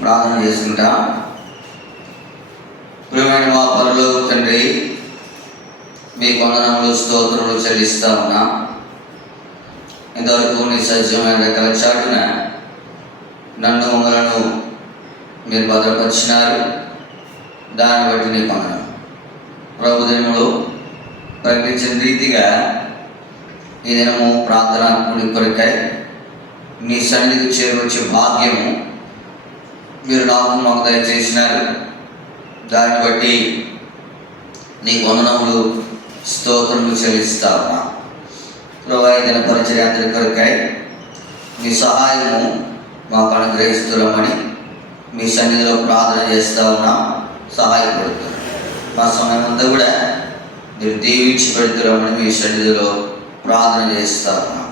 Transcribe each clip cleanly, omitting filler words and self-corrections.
ప్రార్థన చేసుకుంటాం. ప్రియమైన మా పరలోక తండ్రి, మీ వందనములు స్తోత్రములు చెల్లిస్తా ఉన్నాం. ఇంతవరకు నీ సత్యమైన రెక్కల చాటున నన్ను మమ్మలను మీరు భద్రపరిచినారు. దాన్ని బట్టి నీ వందనం. ప్రభుదినములు ప్రకటించిన రీతిగా ఈ దినము ప్రార్థన కూడి కొరకై మీ సన్నిధికి చేరువచ్చే భాగ్యము మీరు మాకు దయచేసినారు. దాన్ని బట్టి నీ వందనములు స్తోత్రములు చెల్లిస్తా ఉన్నా. ప్రవాహిత పరిచర్య అందరి కొరకై మీ సహాయము మాకు అనుగ్రహిస్తున్నామని మీ సన్నిధిలో ప్రార్థన చేస్తూ ఉన్నాం. సహాయపడుతున్నాం. మా సమయం అంతా కూడా మీరు దీవించి పెడుతున్నామని మీ సన్నిధిలో ప్రార్థన చేస్తూ ఉన్నాం.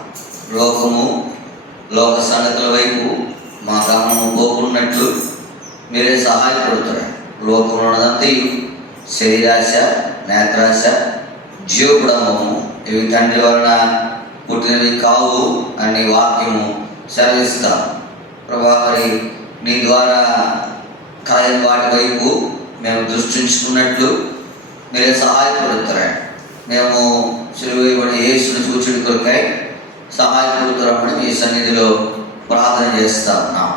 లోక సంగతుల వైపు మా గమనం పోకున్నట్లు మీరే సహాయపడుతున్నారు. లోకంలో ఉన్నదంతా శరీరాశ, నేత్రాశ, జీవపుడమము ఇవి తండ్రి వలన పుట్టినవి కావు అని వాక్యము సెలవిస్తాం. ప్రభా, మరి నీ ద్వారా కాయని వాటి వైపు మేము దృష్టించుకున్నట్లు మీరే సహాయపడుతున్నారు. మేము సిలువైబడిన యేసును చూచుడి కొరకై సహాయపడుతున్నామని మీ సన్నిధిలో ప్రార్థన చేస్తా ఉన్నాం.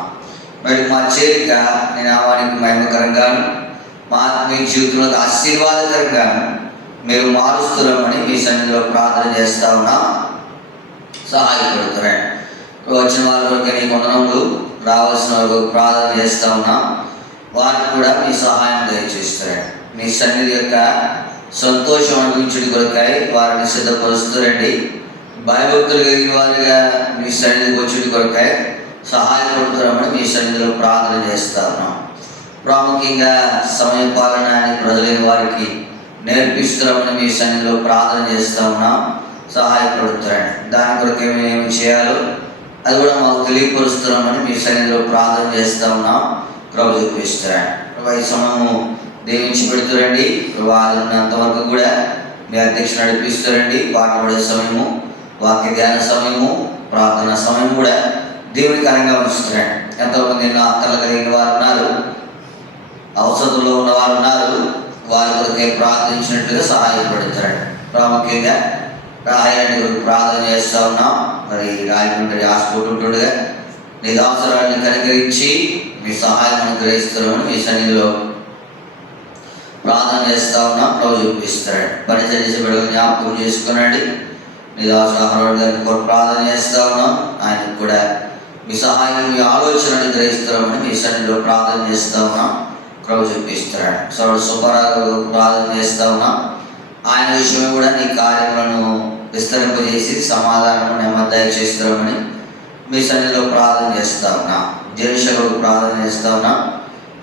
మరి మా చేరిక నీ నామానికి మహిమకరంగాను మా ఆత్మీయ జీవితంలో ఆశీర్వాదకరంగాను మీరు మారుస్తున్నామని మీ సన్నిధిలో ప్రార్థన చేస్తా ఉన్నాం. సహాయపడుతున్నాడు. వచ్చిన వారి వరకు నీ వందనములు, రావాల్సిన వరకు ప్రార్థన చేస్తూ ఉన్నాం. వారికి కూడా మీ సహాయం దయచేస్తున్నాడు. మీ సన్నిధి యొక్క సంతోషం అనిపించుడి కొరకై వారిని సిద్ధపరుస్తారండి. భయభక్తులు కలిగిన వారిగా మీ సన్నిధికి వచ్చుడి కొరకై సహాయపడుతున్నామని మీ సన్నిధిలో ప్రార్థన చేస్తా ఉన్నాం. ప్రాముఖ్యంగా సమయ పాలన అని ప్రజలైన వారికి నేర్పిస్తున్నామని మీ సన్నిధిలో ప్రార్థన చేస్తూ ఉన్నాం. సహాయపడుతున్నాడు. దాని కొరకు ఏమి చేయాలో అది కూడా మాకు తెలియపరుస్తున్నామని మీ సన్నిధిలో ప్రార్థన చేస్తూ ఉన్నాం. ప్రభు చూపిస్తున్నాడు. ప్రభు ఈ సమయము దీవించి పెడుతురండి. వాళ్ళు ఉన్నంతవరకు కూడా మీ అధ్యక్షుడు నడిపిస్తారండి. పాట పడే సమయము, వాక్య ధ్యాన సమయము, ప్రార్థన సమయం కూడా దేవునికరంగా ఉంచుతున్నాడు. ఎంతోమంది ఎన్నో అక్కలు కలిగిన వారు ఉన్నారు, అవసరంలో ఉన్నవారు ఉన్నారు. వారి కొరకే ప్రార్థించినట్టుగా సహాయపడుతున్నాడు. ప్రాముఖ్యంగా రాయని కొరకు ప్రార్థన చేస్తూ ఉన్నాం. మరి రాయకుంటే హాస్పిటల్ ఉంటుండగా నీ అవసరాన్ని కనికరించి మీ సహాయం అనుగ్రహిస్తున్నామని మీ సన్నిధిలో ప్రార్థన చేస్తూ ఉన్నాం. ప్రభు చూపిస్తాడు. పరిచయం చేసే బిడ్డలు జ్ఞాపకం చేసుకున్నాడు. నీ దాసరాహుడు గారిని కూడా ప్రార్థన చేస్తూ ఉన్నాం. ఆయనకు కూడా మీ సహాయం, మీ ఆలోచనను గ్రహిస్తున్నామని మీ సన్నిధిలో ప్రార్థన చేస్తూ ఉన్నాం. ప్రభు చూపిస్తున్నాడు. సోదరుడు సుబ్బారావు ప్రార్థన చేస్తూ ఉన్నాం. ఆయన విషయమే కూడా నీ కార్యములను విస్తరింపజేసి సమాధానము నెమ్మది దయచేస్తున్నామని మీ సన్నిధిలో ప్రార్థన చేస్తూ ఉన్నాం. జనశకు ప్రార్థన చేస్తూ ఉన్నాం.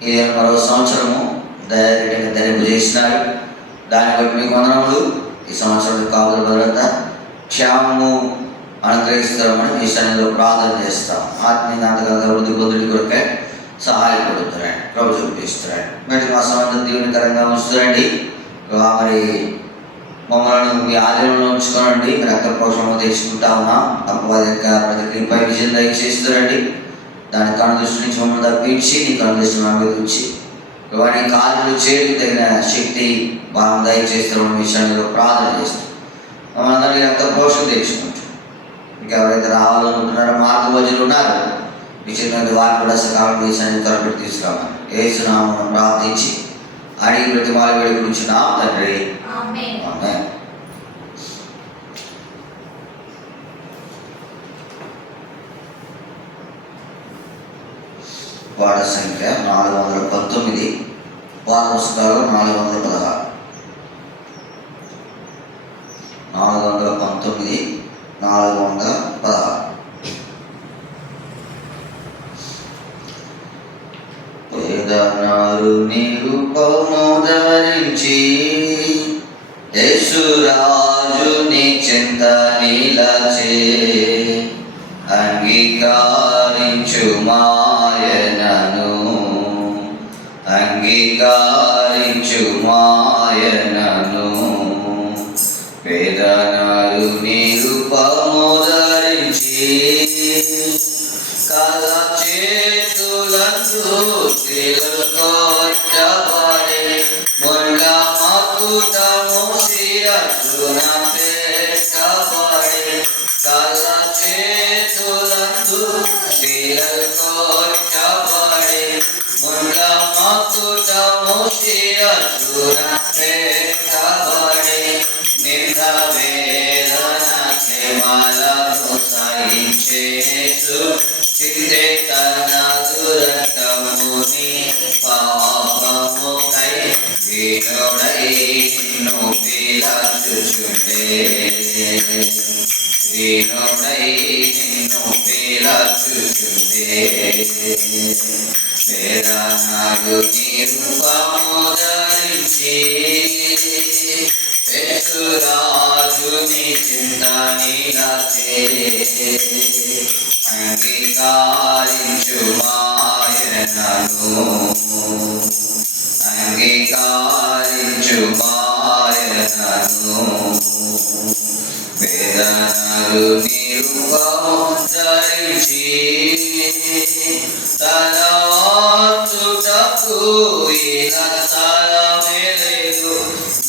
ఈ మరో సంవత్సరము దయగా ధరింపజేసినారు. దాన్ని బట్టి మీకు వందనములు. ఈ సంవత్సరం కాపుల భద్రత, క్షేమము అనుగ్రహిస్తామని మీ సన్నిధిలో ప్రార్థన చేస్తాం. ఆత్మీయ అంతగా వృద్ధి పొందుడి కొరకే సహాయపడుతున్నాడు. ప్రభు చూపిస్తున్నాడు. మరి మా సమాజం దీవెనకరంగా ఉంచుతారండి. మరి మమ్మల్ని మీ ఆలయంలో ఉంచుకోనండి. రక్త పోషణము తెచ్చుకుంటా ఉన్నాం. అపవాది యొక్క ప్రతిక్రియపై విజయం దయచేస్తారండి. దాని కనుదృష్టి నుంచి మమ్మల్ని తప్పించి నీ కనుదృష్టి మా మీద ఉంచి వారి కార్యాలు చేయడానికి తగిన శక్తి మనం దయచేస్తామని విషయంలో ప్రార్థన చేస్తాం. మమ్మల్ని అందరినీ రక్త పోషణ తెచ్చుకుంటాం. ఇంకా ఎవరైతే రావాలనుకుంటున్నారో మార్గ మధ్యలో ఉన్నారు, విచిత్రమైన వారు కూడా సకాలం దేశాన్ని తరబెట్టి తీసుకురావాలి. యేసునామమున ప్రార్థించి అడిగి ప్రతిమాల వేడుకుంటున్నాం తండ్రి. ఆమేన్. పాట సంఖ్య 419, పాత పుస్తకాలు 416. 419, 416. పేదనారు నీరు పౌను ధరించి యేసురాజుని చింత నిలచే అంగీకరించు మాయనను, అంగీకరించు మాయనను. పేదనారు నీరు పౌను ధరించి కల చేతుల చేతులందు తిరుకొట్టబడే ముండ్ల మకుటము శిరస్సున పెట్టబడే కళ్ళ చేతులందు తిరుకొట్టబడే ముండ్ల మకుటము శిరస్సున పెట్టబడే నింద వేదన క్షేమాలను సహించేసు చిందే తన దురతముని పాపముకై వినుడై నిన్ను పిలచుచుండే వినుడై నిన్ను పిలచుచుండే వేదనకు నిరూపము ధరించి యేసురాజుని చింత నీలచే అంగీకరించు మాయనను అంగీకరించు మాయనను వేదనలు నిరూపము ధరించి తలవాచుటకు ఇలా స్థలమేలేదు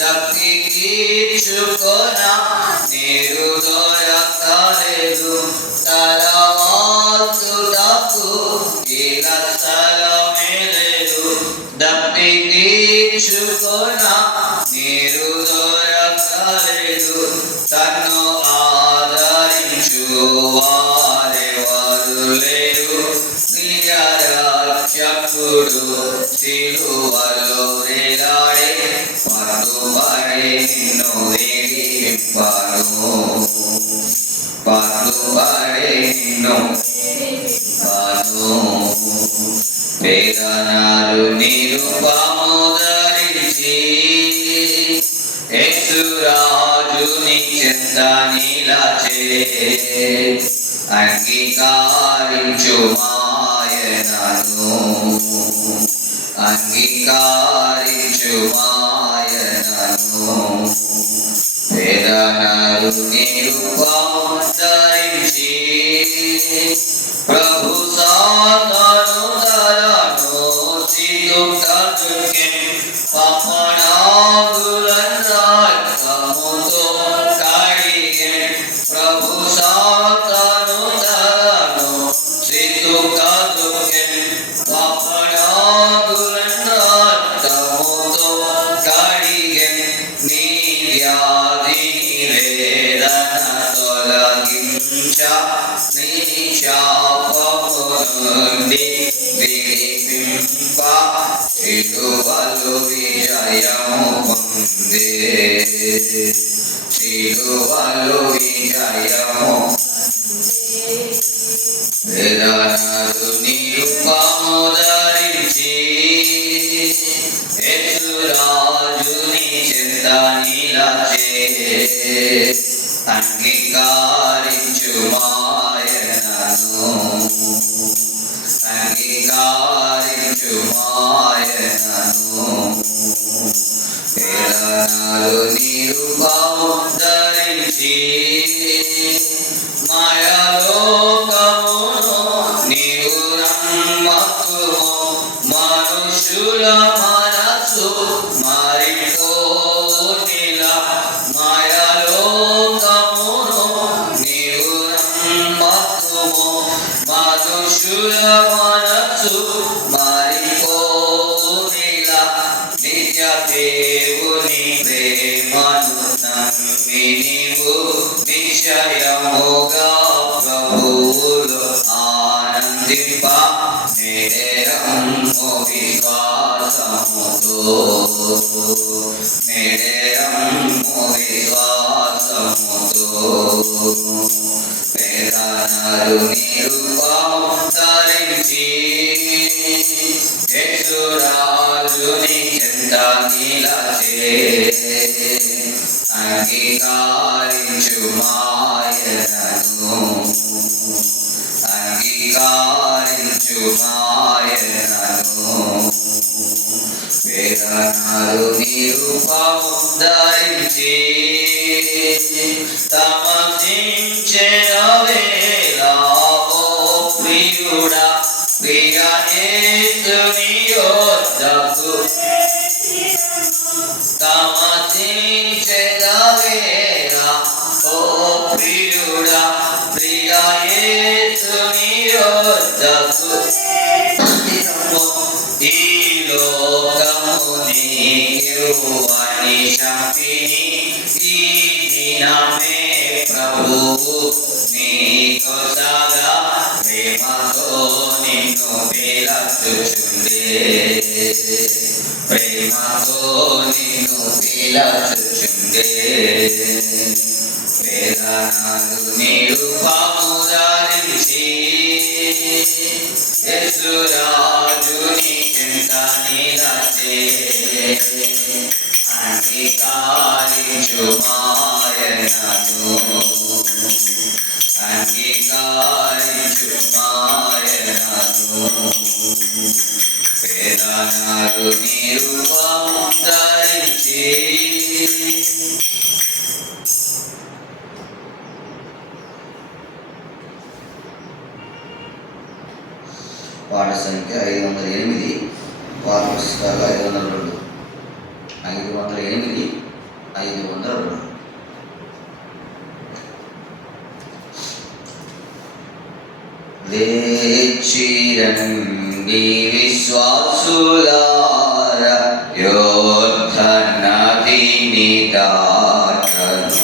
దక్కి తీర్చుకొన నీరు దొరకలేదు తలవాచుటకు ఇలా స్థలమేలేదు దప్పి తీర్చుకొన నీరు దొరకలేదు తన్ను ఆదరించు వారెవరు లేరు రక్షకుడు సిలువలో వేలాడే పట్టుబడి నిన్ను విడిపింపను పట్టుబడి నిన్ను విడిపింపను వేదనలు నిరూపము ధరించి యేసురాజుని చెంత నిలచే అంగీకరించు మాయనను అంగీకరించు మాయనను వేదనలు నిరూపము ధరించి ప్రభు సాతను ధరను చితుకచుకే పాపనాగులన్నాకముతో కడిగే ప్రభు సాతను ధరను చితుకచుకే పాపనాగులన్నాకముతో కడిగే నీ వ్యాధి వేదన తొలగించ నీ శాపము నుండి విడిపింప సిలువలో విజయము పొందే సిలువలో విజయము వేదనలు నిరూపము ధరించి యేసురాజుని చెంత నిలచే అంగీకరించు మాయనను అంగీకరించు మాయనను వేదనలు నిరూపము ధరించి మాయలోకమును నీవు నమ్మకుము మనుషుల మనసు మారిపోనిలా మాయలోకమును నీవు నమ్మకుము మనుషుల మనసు మారిపోనిలా నిత్య దేవుని ప్రేమను నమ్మి నీవు నిశ్చయముగా ప్రభువులో ఆనందింప నేడేరము విశ్వాసముతో నేడేరము విశ్వాసముతో వేదనలు నిరూపము ధరించి యేసురాజుని చెంత నిలచే అంగీకరించు మాయనను అంగీకరించు మాయనను వేదనలు నిరూపము ధరించి తమసించిన వేళ ఓ ప్రియుడా ప్రియ యేసుని యొద్దకు సమర్పించెదవేరా ఓ ప్రియుడా, ప్రియ యేసుని యొద్దకు. ఈ లోకము నీకివ్వని శక్తిని ఈ దినమే ప్రభువు నీకొసగా ప్రేమతో నిన్ను పిలచుచుండే, ప్రేమతో నిన్ను పిలచుచుండే. వేదనలు నిరుపము ధరించి యేసురాజుని చింత నిలచే, అంగీకరించు మాయనను, అంగీకరించు మాయనను. వేదనలు నిరుపము ధరించి పాట సంఖ్య 508, వారి పుస్తకాలు 502, 508, 502. లేచిరండి విశ్వాసులారా, యోద్ధ నదిని దాటను,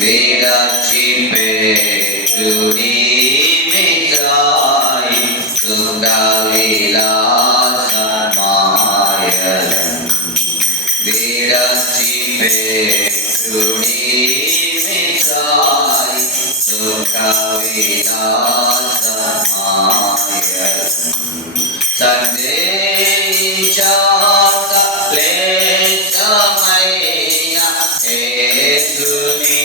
విరచిపెట్టుడి మిత్రాయి సుఖ విలాస మాయలను, విరచిపెట్టుడి మిత్రాయి సుఖ విలాస మాయలను. సందేహించాక క్లేశమైన యేసుని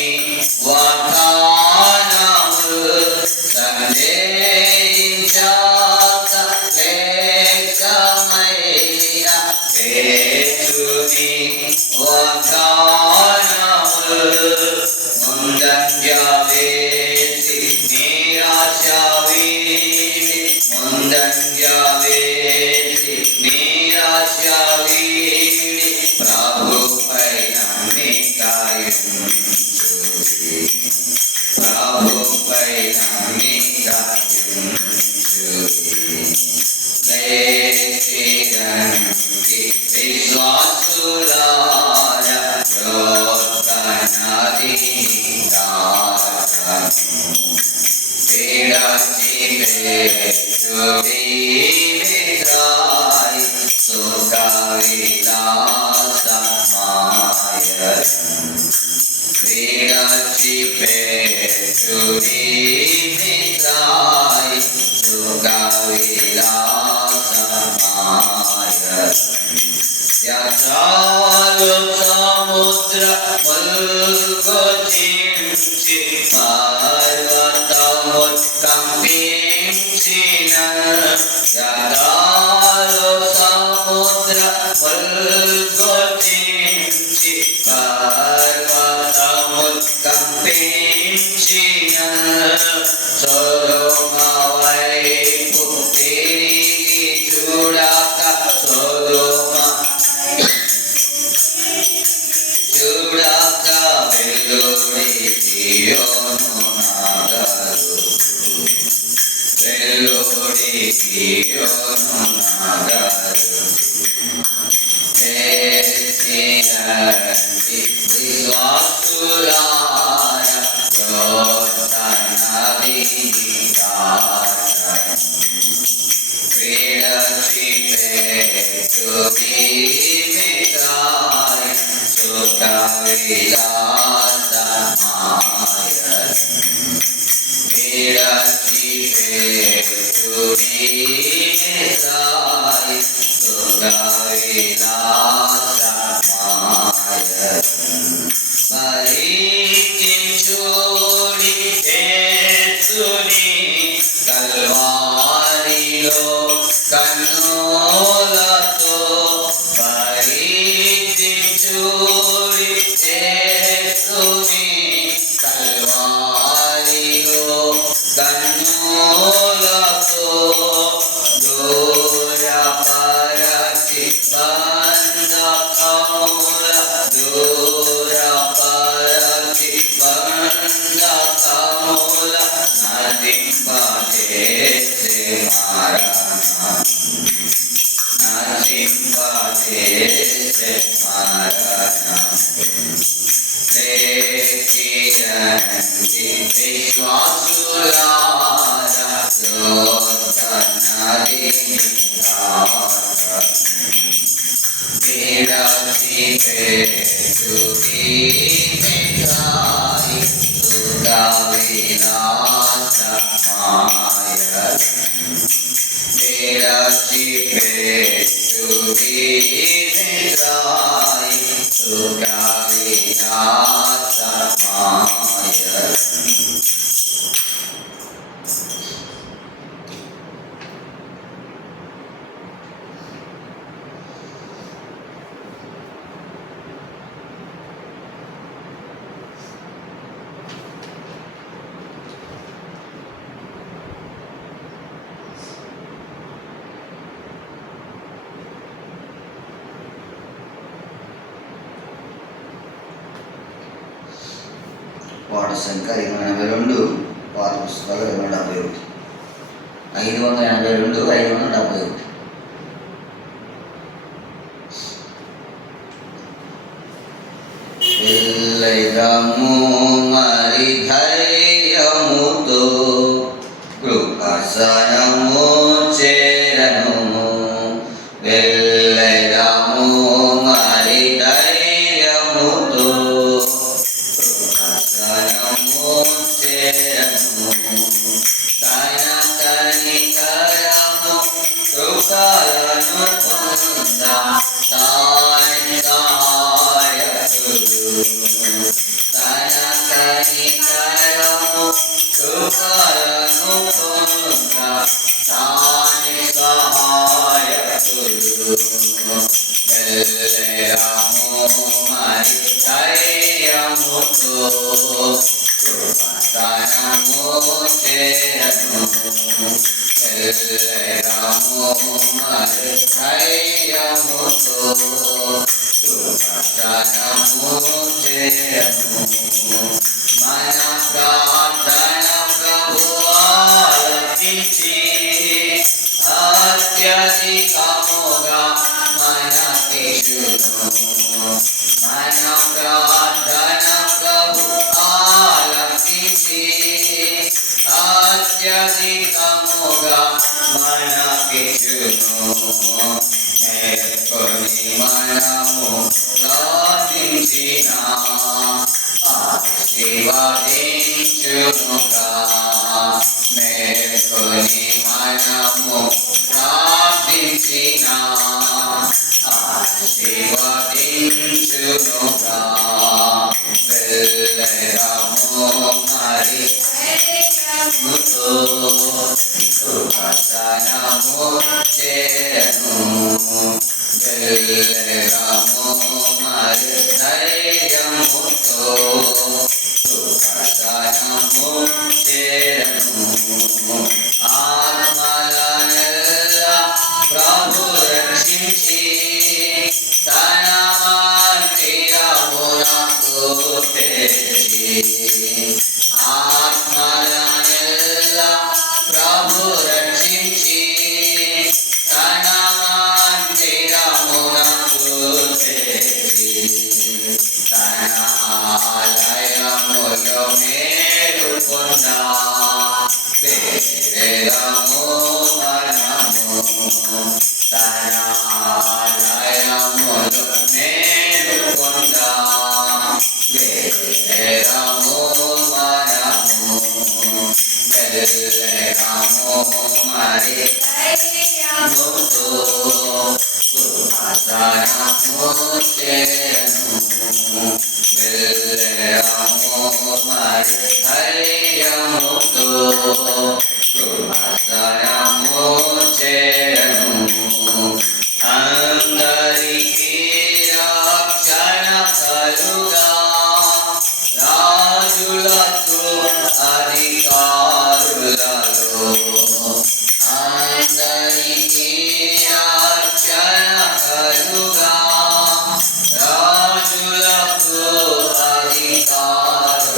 వాగ్దానములు, సందేహించాక క్లేశమైన యేసుని వాగ్దానములు, ముందంజ వేసి నిరాశ వీడి, ముందంజ వేసి నిరాశ వీడి ప్రభుపై నమ్మికయుంచుడి, ప్రభుపై నమ్మికయుంచుడి. లేచిరండి విశ్వాసులారా, యోద్ధ నదిని దాటను, విరచిపెట్టుడి మిత్రాయి సుఖ విలాస మాయలను, విరచిపెట్టుడి మిత్రాయి సుఖ విలాస మాయలను. యథాలు సముద్ర ముల్కొచించి పర్వతము కంపించిన, యథాలు సముద్ర ముల్కొచించి పర్వతము కంపించిన, సొదొమ వైపు తిరిగి చూడక, సొదొమ చూడక వెల్లుడి సియోను నగరు, వెల్లుడి సియోను నగరు. లేచిరండి విశ్వాసులారా, యోద్ధ నదిని దాటను, విరచిపెట్టుడి మిత్రాయి సుఖ విలాస మాయలను, విరచిపెట్టుడి మిత్రాయి సుఖ విలాస మాయలను. పరీక్షించుడి యేసుని కల్వారిలో కన్నులతో, పరీక్షించుడి యేసుని కల్వారిలో కన్నులతో, పాట సంఖ్య 582, పాత పుస్తకాలు 571, 582, 571. వెళ్ళైదము మరి ధైర్యముతో కృపాసనము చేరను. వెళ్ళైదము మరి ధైర్యముతో కృపాసనము చేరను. తన కనికరము కృపలను పొందా తాని సహాయకుడు. తన కనికరము కృపలను పొందా తాని సహాయకుడు. వెళ్ళెదము మరి ధైర్యముతో కృపాసనము చేరను. వెళ్ళెదము మరి ధైర్యముతో కృపాసనము చేరను. మన ప్రార్థన ప్రభువు ఆలకించి అత్యధికముగా మనకిచ్చును. మన ప్రార్థన ప్రభువు ఆలకించి అత్యధికముగా మనకిచ్చును. మేల్కొని మనము ప్రార్థించిన ఆశీర్వదించునుగా. మేల్కొని మనము ప్రార్థించిన ఆశీర్వదించునుగా. వెళ్ళెదము మరి ధైర్యముతో కృపాసనము చేరను. వెళ్ళెదము మరి ధైర్యముతో కృపాసనము చేరను. ఆత్మలనెల్లా ప్రభు రక్షించి తన మందిరమునకు తెచ్చి. ఆత్మలనెల్లా ప్రభు రక్షించి తన మందిరమునకు తెచ్చి. తన ఆలయములో మేలుకొండా వెళ్ళెదము మనము. తన ఆలయములో మేలుకొండా వెళ్ళెదము మనము. వెళ్ళెదము మరి ధైర్యముతో కృపాసనము చేరను. వెళ్ళెదము మరి ధైర్యముతో కృపాసనము చేరను. అందరికీ రక్షణ కలుగా రాజులకు అధికారులలో. అందరికీ రక్షణ కలుగా రాజులకు అధికారులలో.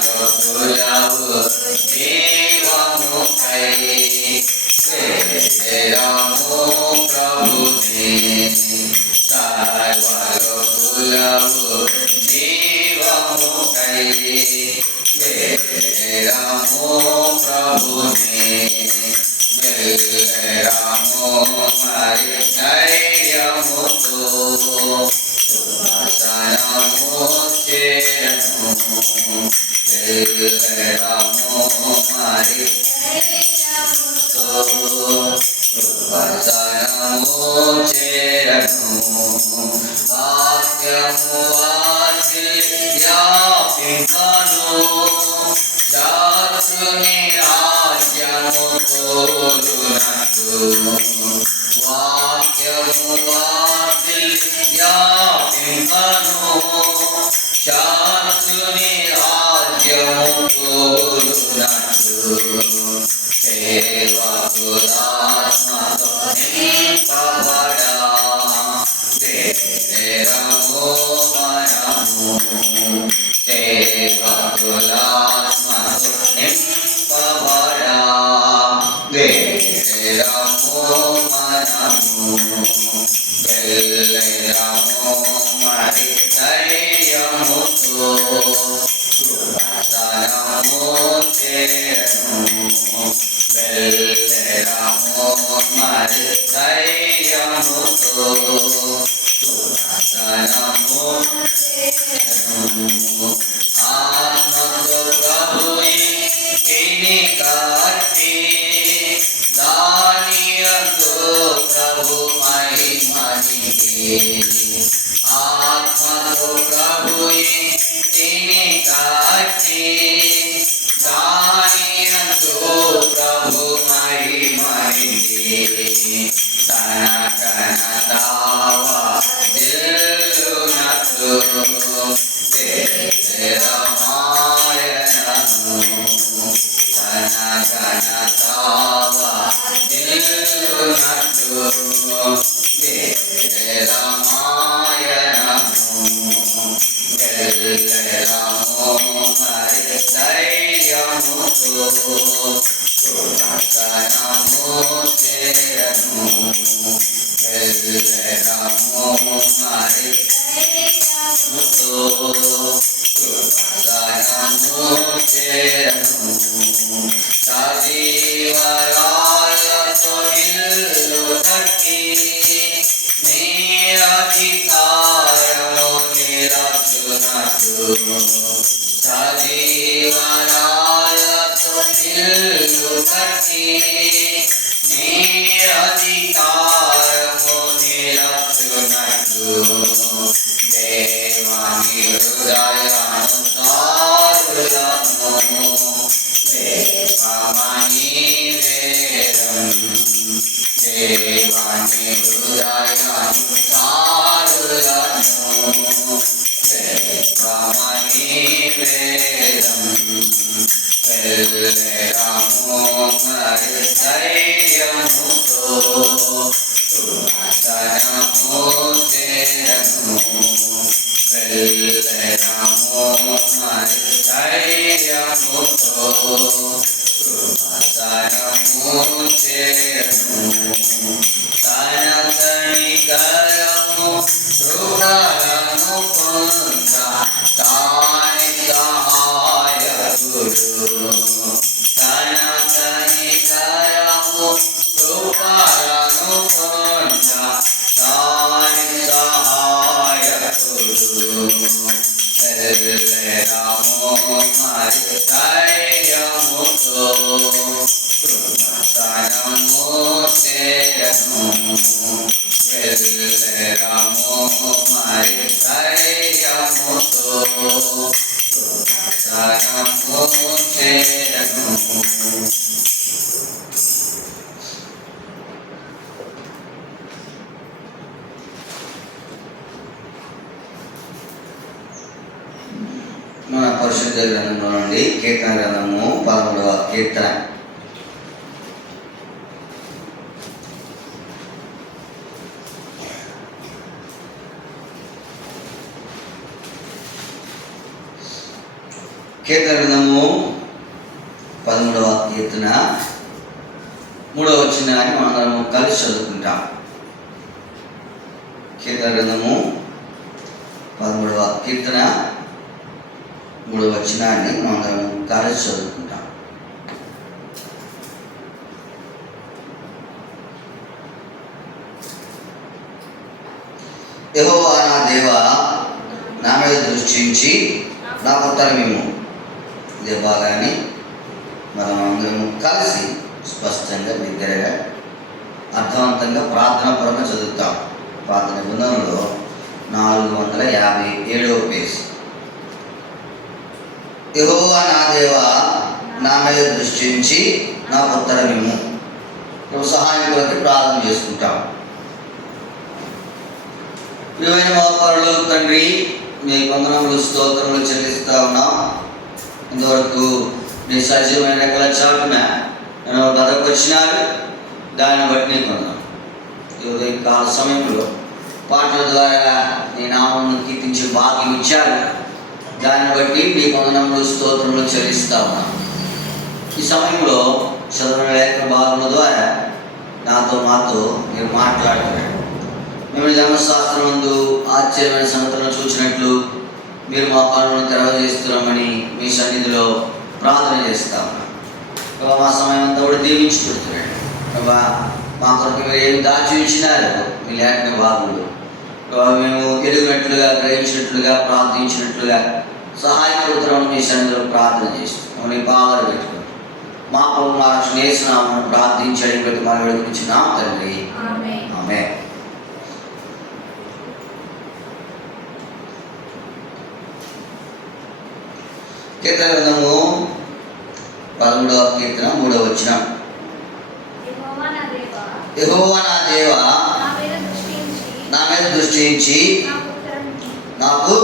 సర్వలోకులకు దేవ మన పరిశుద్ధ గ్రంథంలో నుండి కీర్తన గ్రంథము 11వ కీర్తన. కీర్తన గ్రంథము 13వ కీర్తన 3వ వచనాన్ని మనందరము కలిసి చదువుకుంటాం. కీర్తన గ్రంథము 13వ కీర్తన 3వ వచనాన్ని మనందరము కలిసి చదువుకుంటాం. యెహోవా నా దేవా, నా మీద దృష్టించి నాకు ఉత్తరమిమ్ము. ఇదే భాగాన్ని మనం అందరము కలిసి స్పష్టంగా దగ్గరగా అర్థవంతంగా ప్రార్థనా పరంగా చదువుతాం. ప్రార్థన బృందంలో 457వ పేజ్. యెహోవా నా దేవా, నా మీద దృష్టించి నాకు ఉత్తరమిమ్ము. సహాయం కొరకు ప్రార్థన చేసుకుంటాం. ప్రియమైన మా పరలోక తండ్రి, మీ వందనములు స్తోత్రములు చెల్లిస్తా ఉన్నాం. ఇంతవరకు మీ సజీవమైన రెక్కల చాటున నేను బతకొచ్చినారు. దాన్ని బట్టి నీకు వందనం. ఈ ఉదయకాల సమయంలో పాటల ద్వారా నీ నామమును కీర్తించే భాగ్యం ఇచ్చారు. దాన్ని బట్టి మీ వందనములు స్తోత్రములు చెల్లిస్తా ఉన్నాం. ఈ సమయంలో చదువు లేఖ భాగముల ద్వారా మాతో మీరు మాట్లాడుతున్నారు. మేము ధర్మశాస్త్రం ముందు ఆశ్చర్యమైన సంగతులను చూసినట్లు మీరు మా పనులను తెరవజేస్తున్నామని మీ సన్నిధిలో ప్రార్థన చేస్తాము. మా సమయం అంతా కూడా దీవించి పెడుతున్నాడు. మా కొరకు మీరు ఏమి దాచి ఉంచినారు మీ లేఖన భాగంలో మేము ఎదుగునట్లుగా, గ్రహించినట్లుగా, ప్రార్థించినట్లుగా సహాయపడుతున్నామని మీ సన్నిధిలో ప్రార్థన చేస్తున్నాం. నీ పాదాలు పెట్టుకుని మా ప్రభు మా రక్షణ యేసునామమున ప్రార్థించడం ప్రతి మన వేడుకొనిచున్నాం తండ్రి, ఆమేన్. కీర్తన గ్రంథము 13వ కీర్తన 3వ వచనం. యెహోవా నా దేవా, నా మీద దృష్టించి నాకు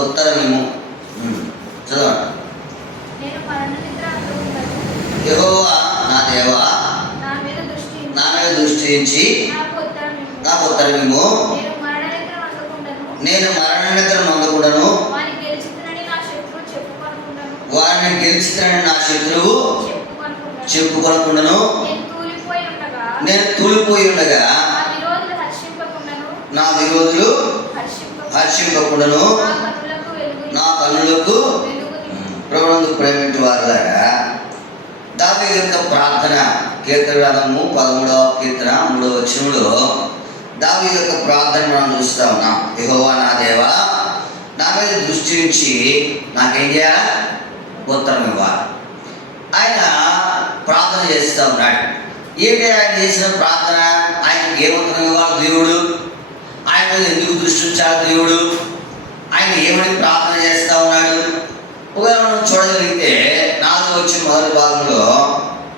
ఉత్తరమిమ్ము. చదవండి. యెహోవా నా దేవా, నా మీద దృష్టించి నాకు ఉత్తరమిమ్ము. నేను మరణనిద్ర నొందకుండను. వారిని గెలిచినని నా శత్రువు చెప్పుకొనకుండను. నేను తూలిపోయి ఉండగా నా విరోధులు హర్షింపకుండను. నా కన్నులకు ప్రభువునందు ప్రేమించు వారిలాగా. దావీదు యొక్క ప్రార్థన కీర్తన గ్రంథము 13వ కీర్తన 3వ వచనంలో దావీదు యొక్క ప్రార్థన మనం చూస్తా ఉన్నాం. యెహోవా నా దేవా, నా మీద దృష్టి ఉంచి నాకేం చేయాలా? ఉత్తరం ఇవ్వాలి. ఆయన ప్రార్థన చేస్తూ ఉన్నాడు. ఏంటి ఆయన చేసిన ప్రార్థన? ఆయనకి ఏ ఉత్తరం ఇవ్వాలి దేవుడు? ఆయన మీద ఎందుకు దృష్టి ఉంచాలి దేవుడు? ఆయన ఏమని ప్రార్థన చేస్తూ ఉన్నాడు? ఒకవేళ మనం చూడగలిగితే 4వ వచనం మొదటి భాగంలో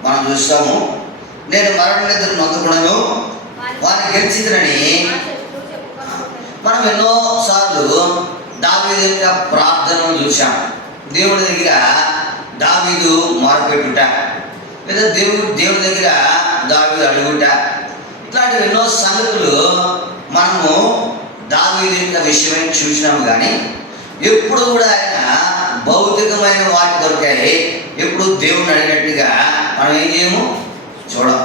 మనం చూస్తాము, నేను మరణ నిద్ర నొందకుండను, వారిని గెలిచిదనని. మనం ఎన్నోసార్లు దావీదు యొక్క ప్రార్థనను చూసాం. దేవుడి దగ్గర దావీదు మొరపెట్టుట, లేదా దేవుడి దగ్గర దావీదు అడుగుట, ఇట్లాంటివి ఎన్నో సంగతులు మనము దావీదు యొక్క విషయమై చూసినాము. కానీ ఎప్పుడు కూడా ఆయన భౌతికమైన వాటి కొరకే ఎప్పుడు దేవుడిని అడిగినట్టుగా మనం ఏం చేయము, చూడం.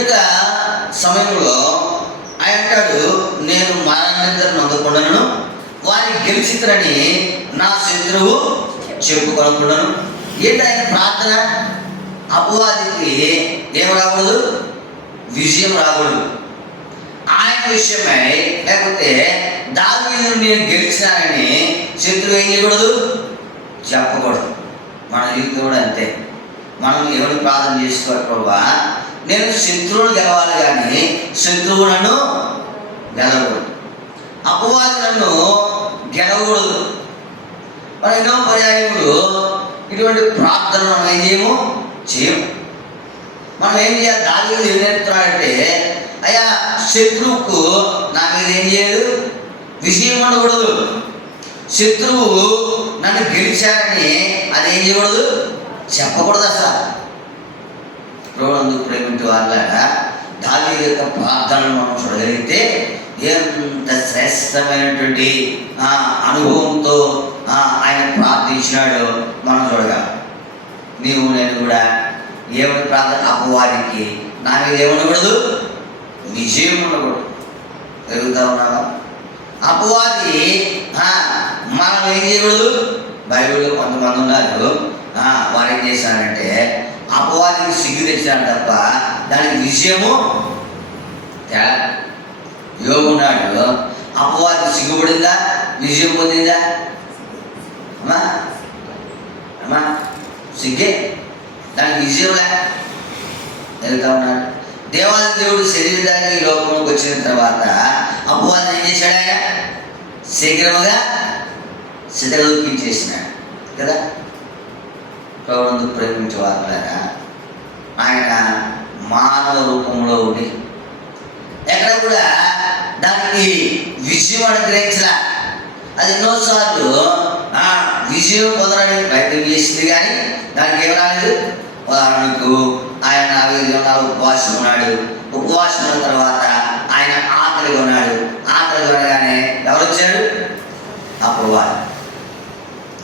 ఇక సమయంలో ఆయన అంటాడు, నేను మరణనిద్ర నొందకుండను, వారిని గెలిచితరని నా శత్రువు చెప్పుకొనకుండను. ఏంటి ఆయన ప్రార్థన? అపవాదికి ఏం రాకూడదు? విజయం రాకూడదు. ఆయన విషయమై, లేకపోతే దావీదును నేను గెలిచినానని శత్రువు ఏం చేయకూడదు? చెప్పకూడదు. మన జీవితం కూడా అంతే. మనం ఎవరిని ప్రార్థన చేసుకోవాలి? ప్రభువా, నేను శత్రువును గెలవాలి, కానీ శత్రువు నన్ను గెలవకూడదు, అపవాది నన్ను గెలవకూడదు. మనం ఎన్నో పర్యాయములు ఇటువంటి ప్రార్థన మనం ఏం చేయము. మనం ఏం చేయాలి? దావీదు ఏం నేర్పుతున్నాడంటే, అయ్యా శత్రువుకు నా మీద ఏం చేయదు, విజయం ఉండకూడదు. శత్రువు నన్ను గెలిచారని అదేం చేయకూడదు, చెప్పకూడదు. అసలు ప్రభువునందు ప్రేమించే వాళ్ళగా దావీదు యొక్క ప్రార్థనను మనం చూడగలిగితే ఎంత శ్రేష్టమైనటువంటి అనుభవంతో ఆయన ప్రార్థించినాడో మనం చూడగలం. నీవు నేను కూడా ఏమని ప్రార్థన, అపవాదికి నా మీద ఏముండకూడదు, విజయం ఉండకూడదు. పెరుగుతా ఉన్నావా? అపవాది మనం ఏం చేయకూడదు. బైబిల్లో కొంతమంది ఉన్నారు, వారు ఏం చేశారంటే అపవాదికి సిగ్గు తెచ్చారు తప్ప దానికి విజయము తేడా. యోగు ఉన్నాడు, అపవాదికి సిగ్గుపడిందా, విజయం పొందిందా? అమ్మా అమ్మా సిగ్గే, దానికి విజయంలే. వెళ్తా ఉన్నాడు. దేవుడు శరీరానికి ఈ లోకంలోకి వచ్చిన తర్వాత అపవాదం ఏం చేశాడు? ఆయన శీఘ్రముగా సిద్ధరూపించేసినాడు కదా. ప్రభువును ప్రేమించే వారులారా, ఆయన మానవ రూపంలో ఉండి ఎక్కడ కూడా దానికి విజయం అనుగ్రహించలా. అది ఎన్నోసార్లు విజయం పొందడానికి ప్రయత్నం చేసింది, కానీ దానికి ఏం రాలేదు. ఉదాహరణకు ఆయన 40 దినాలు ఉపవాసం ఉన్నాడు. ఉపవాసం ఉన్న తర్వాత ఆయన ఆకలిగా ఉన్నాడు. ఆకలి కొనగానే ఎవరు వచ్చాడు? అపవాది.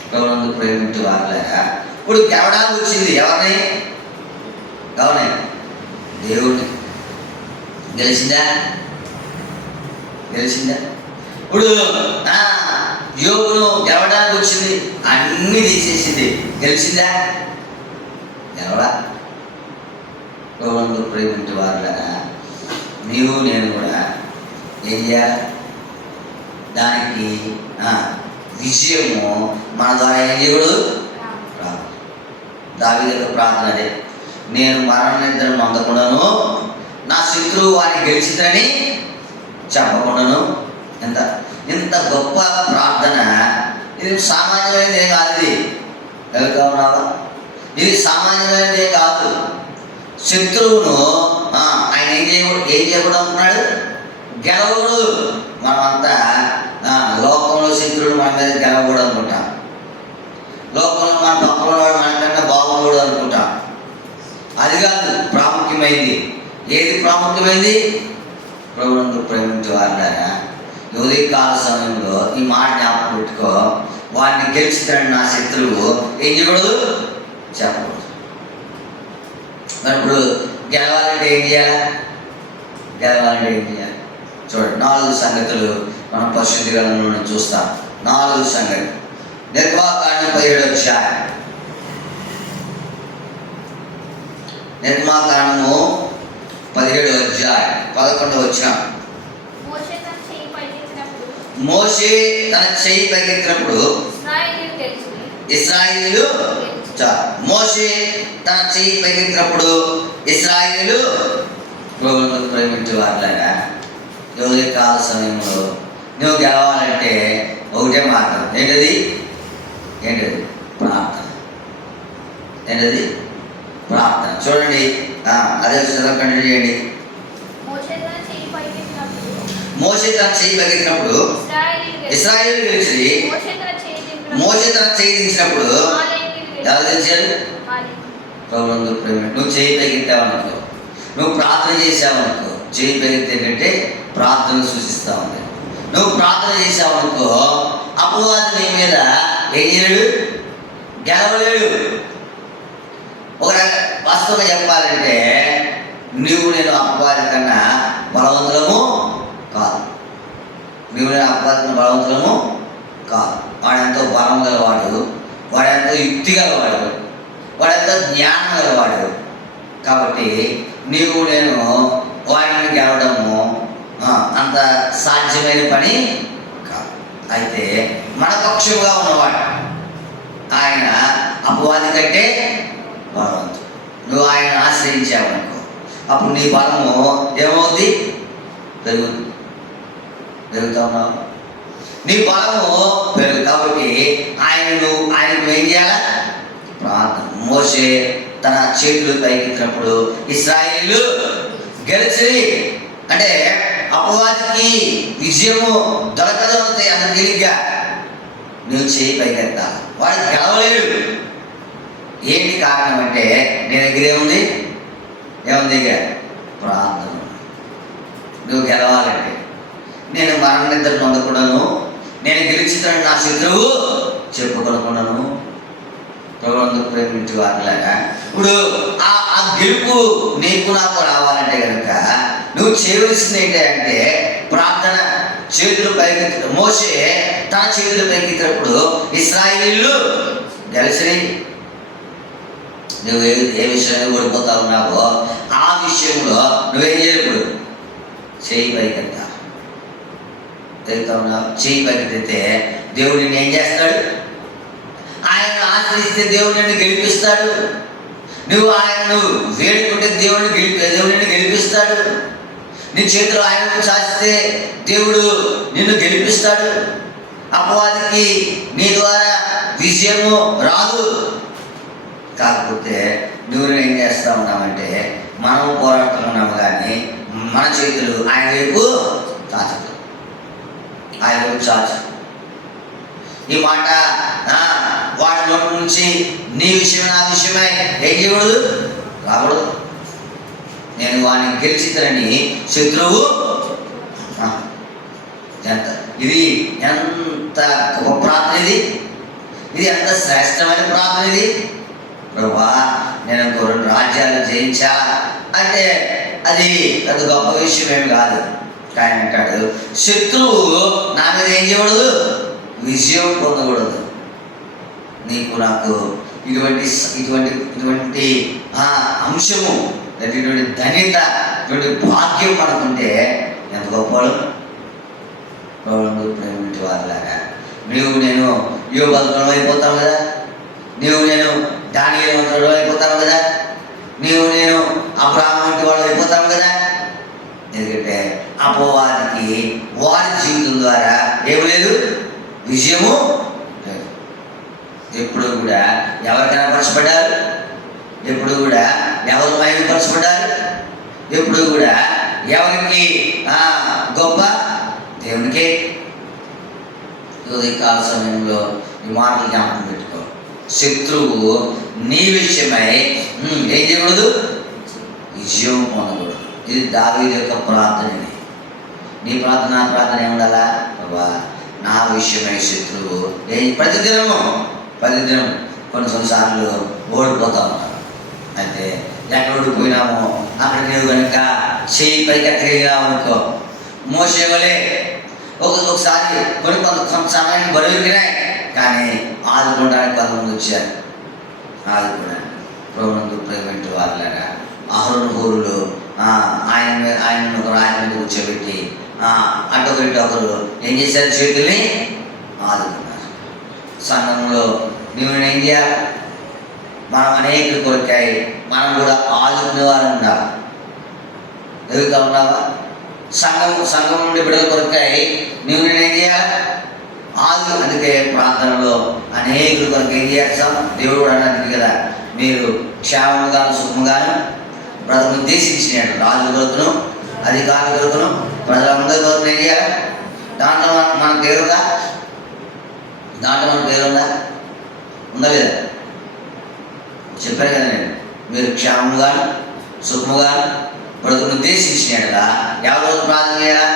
ప్రభువును ప్రేమించే వారులారా, ఇప్పుడు గెలవడానికి వచ్చింది ఎవరిని? దేవుడిని. గెలిచిందా? ఇప్పుడు యోగును గెలవడానికి వచ్చింది, అన్నీ తీసేసింది. గెలిచిందా? గెలవడా? ప్రభువును ప్రేమించే వారులారా, నీవు నేను కూడా ఏం చేయాలి? దానికి విజయము మన ద్వారా ఏం చేయకూడదు. దావీదు యొక్క ప్రార్థన అదే, నేను మరణ నిద్ర నొందకుండాను, నా శత్రువు వారిని గెలిచిందని చెప్పకుండాను. ఇంత గొప్ప ప్రార్థన. ఇది సామాన్యమైనది ఏం కాదు. ఇది వెళ్తా ఉన్నావా? ఇది సామాన్యమైనది ఏం కాదు. శత్రువును ఆయన ఏం చేయకూడదు అంటున్నాడు? గెలవకూడదు. మనమంతా లోకంలో శత్రువులు మన మీద గెలవకూడదు అనుకుంటాం. లోకంలో మన పక్కన వాడు మనకన్నా బాగుండకూడదు అనుకుంటాం. అది కాదు ప్రాముఖ్యమైంది. ఏది ప్రాముఖ్యమైంది? ప్రభువును ప్రేమించే వారులారా, ఉదయకాల సమయంలో ఈ మాట జ్ఞాపకం పెట్టుకో. వాడిని గెలిచితాడు నా శత్రువు, ఏం చేయకూడదు, చెప్పకూడదు. మరి ఇప్పుడు గెలవాలంటే ఏం చేయాలి? చూడండి, 4 సంగతులు మనం పరిశుద్ధ గ్రంథంలో చూస్తాం. 4 సంగతులు. నిర్గమాకాండం 17వ అధ్యాయం. నిర్గమాకాండము 17వ అధ్యాయం 11వ వచనం. మోషే తన చెయ్యి పైకెత్తినప్పుడు ఇశ్రాయేలీయులు మోషే తన చెయ్యి పైకెత్తినప్పుడు ఇశ్రాయేలీయులు. ప్రభువును ప్రేమించే వారులారా, ఉదయకాల సమయంలో నువ్వు గెలవాలంటే ఒకటే మార్గం. ఏంటది? ప్రార్థన. ప్రార్థన. చూడండి, అదే కంటిన్యూ చేయండి. మోషే తన చెయ్యి పైకెత్తినప్పుడు ఇశ్రాయేలీయులు గెలిచి, మోషే తన చెయ్యి దించినప్పుడు ఎవరు గెలిచారు? ప్రభువును ప్రేమించు. నువ్వు చెయ్యి పైకెత్తావనుకో, నువ్వు ప్రార్థన చేసావనుకో, చెయ్యి పైకెత్తే ప్రార్థన సూచిస్తా ఉంది. నువ్వు ప్రార్థన చేసావనుకో, అపవాది నీ మీద ఏం చేయలేడు, గెలవలేడు. ఒక వాస్తవంగా చెప్పాలంటే నువ్వు నేను అపవాది కన్నా బలవంతులము కాదు. వాడెంతో బలం గలవాడు, వాడెంతో యుక్తి గలవాడు, వాడెంతో జ్ఞానం గలవాడు. కాబట్టి నీవు నేను వాడిని గెలవడము అంత సాధ్యమైన పని కాదు. అయితే మన పక్షంగా ఉన్నవాడు ఆయన అపవాది కంటే బలవంతుడు. నువ్వు ఆయన ఆశ్రయించావనుకో, అప్పుడు నీ బలము ఏమవుతుంది? పెరుగుతా ఉన్నావు, నీ బలము పెరుగు. కాబట్టి ఆయనకు ఏం చేయాలా? ప్రార్థన. మోషే తన చేతులు పైకెత్తినప్పుడు ఇశ్రాయేలు గెలిచి, అంటే అపవాదికి విజయము దొరకదు అవుతాయి అంత తేలిగ్గా. నువ్వు చేయి పైకెత్తాలి, వాడు గెలవలేడు. ఏంటి కారణం అంటే నీ దగ్గర ఏముంది? ప్రార్థన. నువ్వు గెలవాలంటే నేను మరణ నిద్ర నొందకుండాను, నేను గెలిచితాను నా శత్రువు చెప్పుకొనకుండాను ప్రభువునందు ప్రేమించు వారిలాగా ఇప్పుడు ఆ గెలుపు నీకు నాకు రావాలంటే కనుక నువ్వు చేయవలసింది ఏంటంటే ప్రార్థన. చేతులు పైకి మోసే తన చేతులు పైకెత్తినప్పుడు ఇశ్రాయేలీయులు గెలిచినాయి. నువ్వు ఏ విషయంలో ఓడిపోతా ఉన్నావో ఆ విషయంలో నువ్వేం చేయకూడదు. చేయి పైకెత్తా తెగుతా ఉన్నావు. చేయి పైకెత్తితే దేవుడు నిన్ను ఏం చేస్తాడు? ఆయన ఆశ్రయిస్తే దేవుడు నిన్ను గెలిపిస్తాడు. నువ్వు ఆయనను వేడుకుంటే దేవుడు నిన్ను గెలిపిస్తాడు. నీ చేతులు ఆయనకు చాచితే దేవుడు నిన్ను గెలిపిస్తాడు. అపవాదికి నీ ద్వారా విజయము రాదు. కాకపోతే నువ్వు ఏం చేస్తా ఉన్నామంటే మనం పోరాడుతున్నాము, కానీ మన చేతులు ఆయన వైపు చాచదు. ఆయన వైపు చాచు. ఈ మాట వాడి నోటి నుంచి నీ విషయమే నా విషయమై ఏం చేయకూడదు, రాకూడదు. నేను వాడిని గెలిచితనని శత్రువు ఇది ఎంత గొప్ప ప్రార్థన, ఇది ఎంత శ్రేష్టమైన ప్రార్థన. ఇది ప్రభువా నేను 2 రాజ్యాలు జయించా అంటే అది పెద్ద గొప్ప విషయం ఏమి కాదు. కానీ అంటాడు శత్రువు నా మీద ఏం చేయకూడదు, విజయం పొందకూడదు. నీకు నాకు ఇటువంటి అంశము, ఇటువంటి ధన్యత, ఇటువంటి భాగ్యం మనకుంటే ఎంత గొప్పవాడు. ప్రభువును ప్రేమించే వారిలాగా నీవు నేను యోగం అయిపోతాం కదా, నీవు నేను దానియేలు అయిపోతాము కదా, నీవు నేను అబ్రహాము వంటి వాడు అయిపోతాము కదా. ఎందుకంటే అపవాదికి వారి జీవితం ద్వారా ఏమి లేదు, విజయము లేదు. ఎప్పుడు కూడా ఎవరు కనపరచబడ్డారు, ఎప్పుడు కూడా ఎవరు మహిమపరచబడ్డారు, ఎప్పుడు కూడా ఎవరికి గొప్ప దేవునికే. ఉదయకాల సమయంలో ఈ మాటలు జ్ఞాపకం పెట్టుకో. శత్రువు నీ విషయమై ఏం చేయకూడదు, విజయం పొందకూడదు. ఇది దావీదు యొక్క ప్రార్థన. నీ ప్రార్థన ఏముండాలా? బాబా నా విషయమై శత్రువు ప్రతిదినం కొన్నిసార్లు ఓడిపోతా ఉంటారు. అయితే ఎక్కడ ఓడిపోయినామో అక్కడ నీవు కనుక చేయి పైకి ఎక్కడిగావు అనుకో, మోసేవలే ఒకసారి కొంత సమయాన్ని బరువుకినాయి, కానీ ఆదుకోవడానికి కొంతమంది వచ్చారు. ఆదుకోవడానికి ప్రభువునందు ప్రేమించే వారిలాగా అహరోను హూరులు ఆయన మీద కూర్చోబెట్టి అటొకరు ఏం చేశారు, చేతుల్ని ఆదుకున్నారు. సంఘంలో నువ్వు ఏం చేయాలి? మనం అనేకులు కొరకాయి మనం కూడా ఆదుకునేవారు ఉండాలి. ఎదుగుతా ఉన్నావా? సంఘం నుండి బిడ్డల కొరకాయి నువ్వు నేనేం చేయాలి? అందుకే ప్రార్థనలో అనేకుల కొరకు ఏం చేస్తాం? దేవుడు కూడా అన్నది కదా, మీరు క్షేమంగాను సుఖంగాను బ్రతుకు ఉద్దేశించినాడు. రాజుల కొరకును అధికారుల కొరకును ప్రజలందరి కొరకు ఏం చేయాలి? దాంట్లో మన పేరుందా? ఉందా లేదా? చెప్పాను కదా నేను, మీరు క్షేమంగాను సుఖముగాను బ్రతుకు ఉద్దేశించినాడు కదా. ఎవరు ప్రార్థన చేయాలా?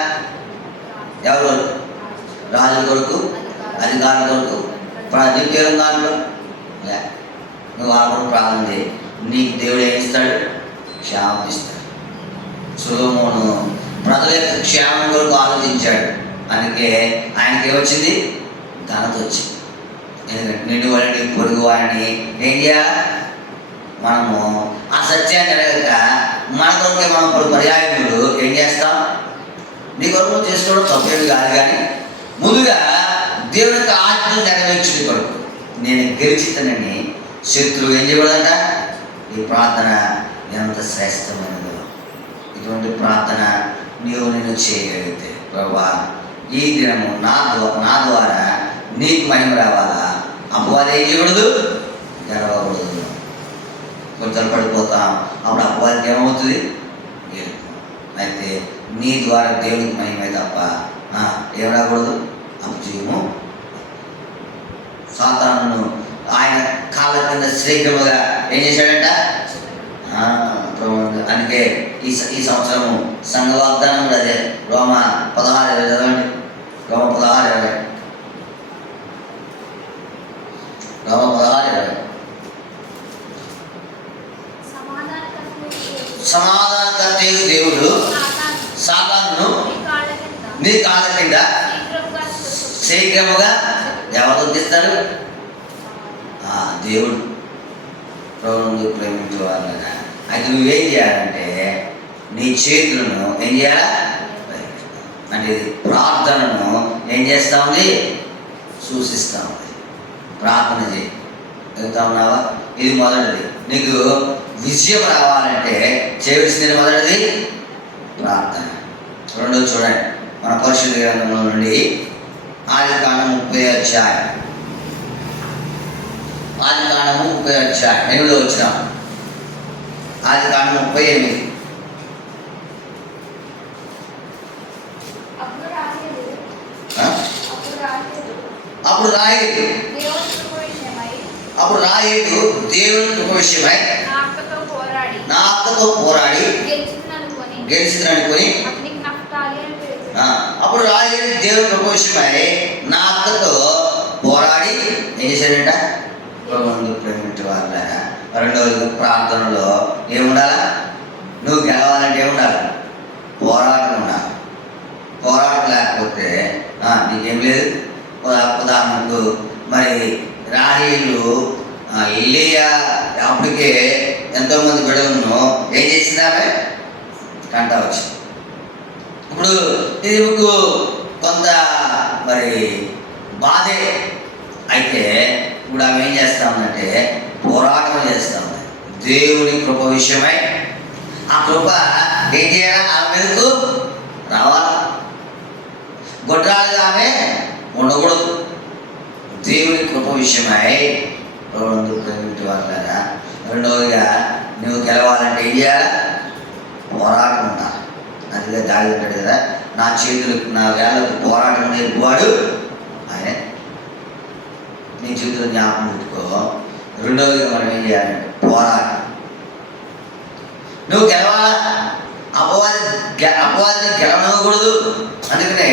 ఎవరు? రాజుల కొరకు అధికారుల కొరకు నీ పేరు దాంట్లో నువ్వు వాళ్ళ కొరకు ప్రార్థన చేయి. నీకు దేవుడు ఏమి ఇస్తాడు? క్షేమం ఇస్తాడు. సొలొమోను ప్రజల యొక్క క్షేమం కొరకు ఆలోచించాడు. అందుకే ఆయనకి ఏమొచ్చింది? ఘనత వచ్చింది. ఎందుకంటే నిన్ను వాడిని పొరుగు వాడిని ఏం చేయాలి? మనము ఆ సత్యాన్ని అడగక మన కొరకే మనం ఇప్పుడు పర్యాయములు ఏం చేస్తాం? నీ కొరకు చేసుకోవడం తప్పేది కాదు, కానీ ముందుగా దేవుని యొక్క ఆజ్ఞను నెరవేర్చుని కొరకు నేను గెలిచితనని శత్రువు ఏం చేయకూడదంట. ఈ ప్రార్థన ఎంత శ్రేష్టమైనదో, ఇటువంటి ప్రార్థన నేను చేయగలిగితే ప్రభువా ఈ దినము నా ద్వారా నీకు మహిమ రావాలా. అపవాది ఏం చేయకూడదు, గెలవకూడదు. కొంచెం పడిపోతాం, అప్పుడు అపవాదికి ఏమవుతుంది? అయితే నీ ద్వారా దేవునికి మహిమే తప్ప ఏం రాకూడదు, అపజయము. సాతానును ఆయన కాళ్ళ కింద శీఘ్రముగా ఏం చేశాడంట? అందుకే ఈ సంవత్సరము సంఘ వాగ్దానం కూడా అదే. రోమా 16:20 చదవండి. రోమా 16:20. సమాధానకర్త దేవుడు సాతానును నీ కాళ్ళ కింద శీఘ్రముగా ఎవరు తీస్తాడు? దేవుడు. ప్రభువును ప్రేమించే వాళ్ళగా అయితే నువ్వేం చేయాలంటే నీ చేతులను ఏం చేయాలా? అంటే ప్రార్థనను ఏం చేస్తూ ఉంది? సూచిస్తూ ఉంది. ప్రార్థన చేయి. వెళ్తా ఉన్నావా? ఇది మొదటిది. నీకు విజయం రావాలంటే చేయవలసింది మొదటిది ప్రార్థన. రెండోది చూడండి, మన పరిశుద్ధ గ్రంథంలో నుండి ఆదికాండం 30 అధ్యాయం. ఆదికాండము 30 అధ్యాయం 8 వచ్చిన ఆదికాండం 38. అప్పుడు రాయేడు దేవుని కృప విషయమై నా అక్కతో పోరాడి గెలిచిందనుకొని అప్పుడు రాయేడు దేవుని కృప విషయమై నా అక్కతో పోరాడి ఏం చేశాడంట? ప్రేమించే వాళ్ళ. రెండవది ప్రార్థనలో ఏముండాలా? నువ్వు గెలవాలంటే ఏముండాలి? పోరాటం ఉండాలి. పోరాటం లేకపోతే నీకేం లేదు. ఉదాహరణకు మరి రాహేలు ఎలీయా అప్పటికే ఎంతోమంది బిడ్డలను ఏం చేసిందామె? కంట వచ్చింది. ఇప్పుడు ఇది మీకు కొంత మరి బాధే. అయితే ఇప్పుడు ఆమె ఏం చేస్తా ఉందంటే పోరాటం చేస్తా ఉంది దేవుని కృప విషయమై. ఆ కృప ఏం చేయాలా? ఆమె మీదకు రావాలా. గొడ్రాలుగా ఆమె ఉండకూడదు. దేవుని కృప విషయమై ప్రేమించే వాళ్ళగా. రెండవదిగా నువ్వు గెలవాలంటే ఏం చేయాలా? పోరాటం ఉండాలి. అందుకే దాడి ఉంటాడు కదా, నా చేతులకు నా వేళ్ళకు పోరాటం నేర్పువాడు ఆయన. నీ చేతులు జ్ఞాపకం పెట్టుకో. రెండవదిగా మనం ఏం చేయాలంటే పోరాటం. నువ్వు గెలవాలా. అపవాదిని గెలవకూడదు. అందుకనే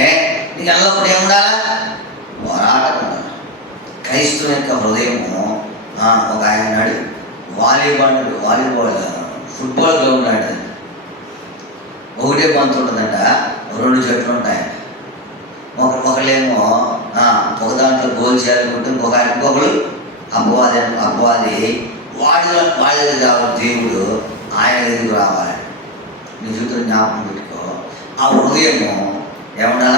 నీకు ఎల్లప్పుడు ఏముండాలా? పోరాటం ఉండాలి. క్రైస్తవుని యొక్క హృదయము ఒక ఆయన నాడు వాలీబాల్ ఫుట్బాల్ గ్రౌండ్ ఆడదండి. ఒకటే బంతు ఉంటుందంట, 2 జట్లు ఉంటాయండి. ఒకళ్ళేమో ఒక దాంట్లో గోల్ చేయాలనుకుంటే ఇంకొకరు అపవాది వాడి దేవుడు ఆయన ఎదుగు రావాలి. నీ జీవితంలో జ్ఞాపకం పెట్టుకో. ఆ హృదయము ఏమన్నా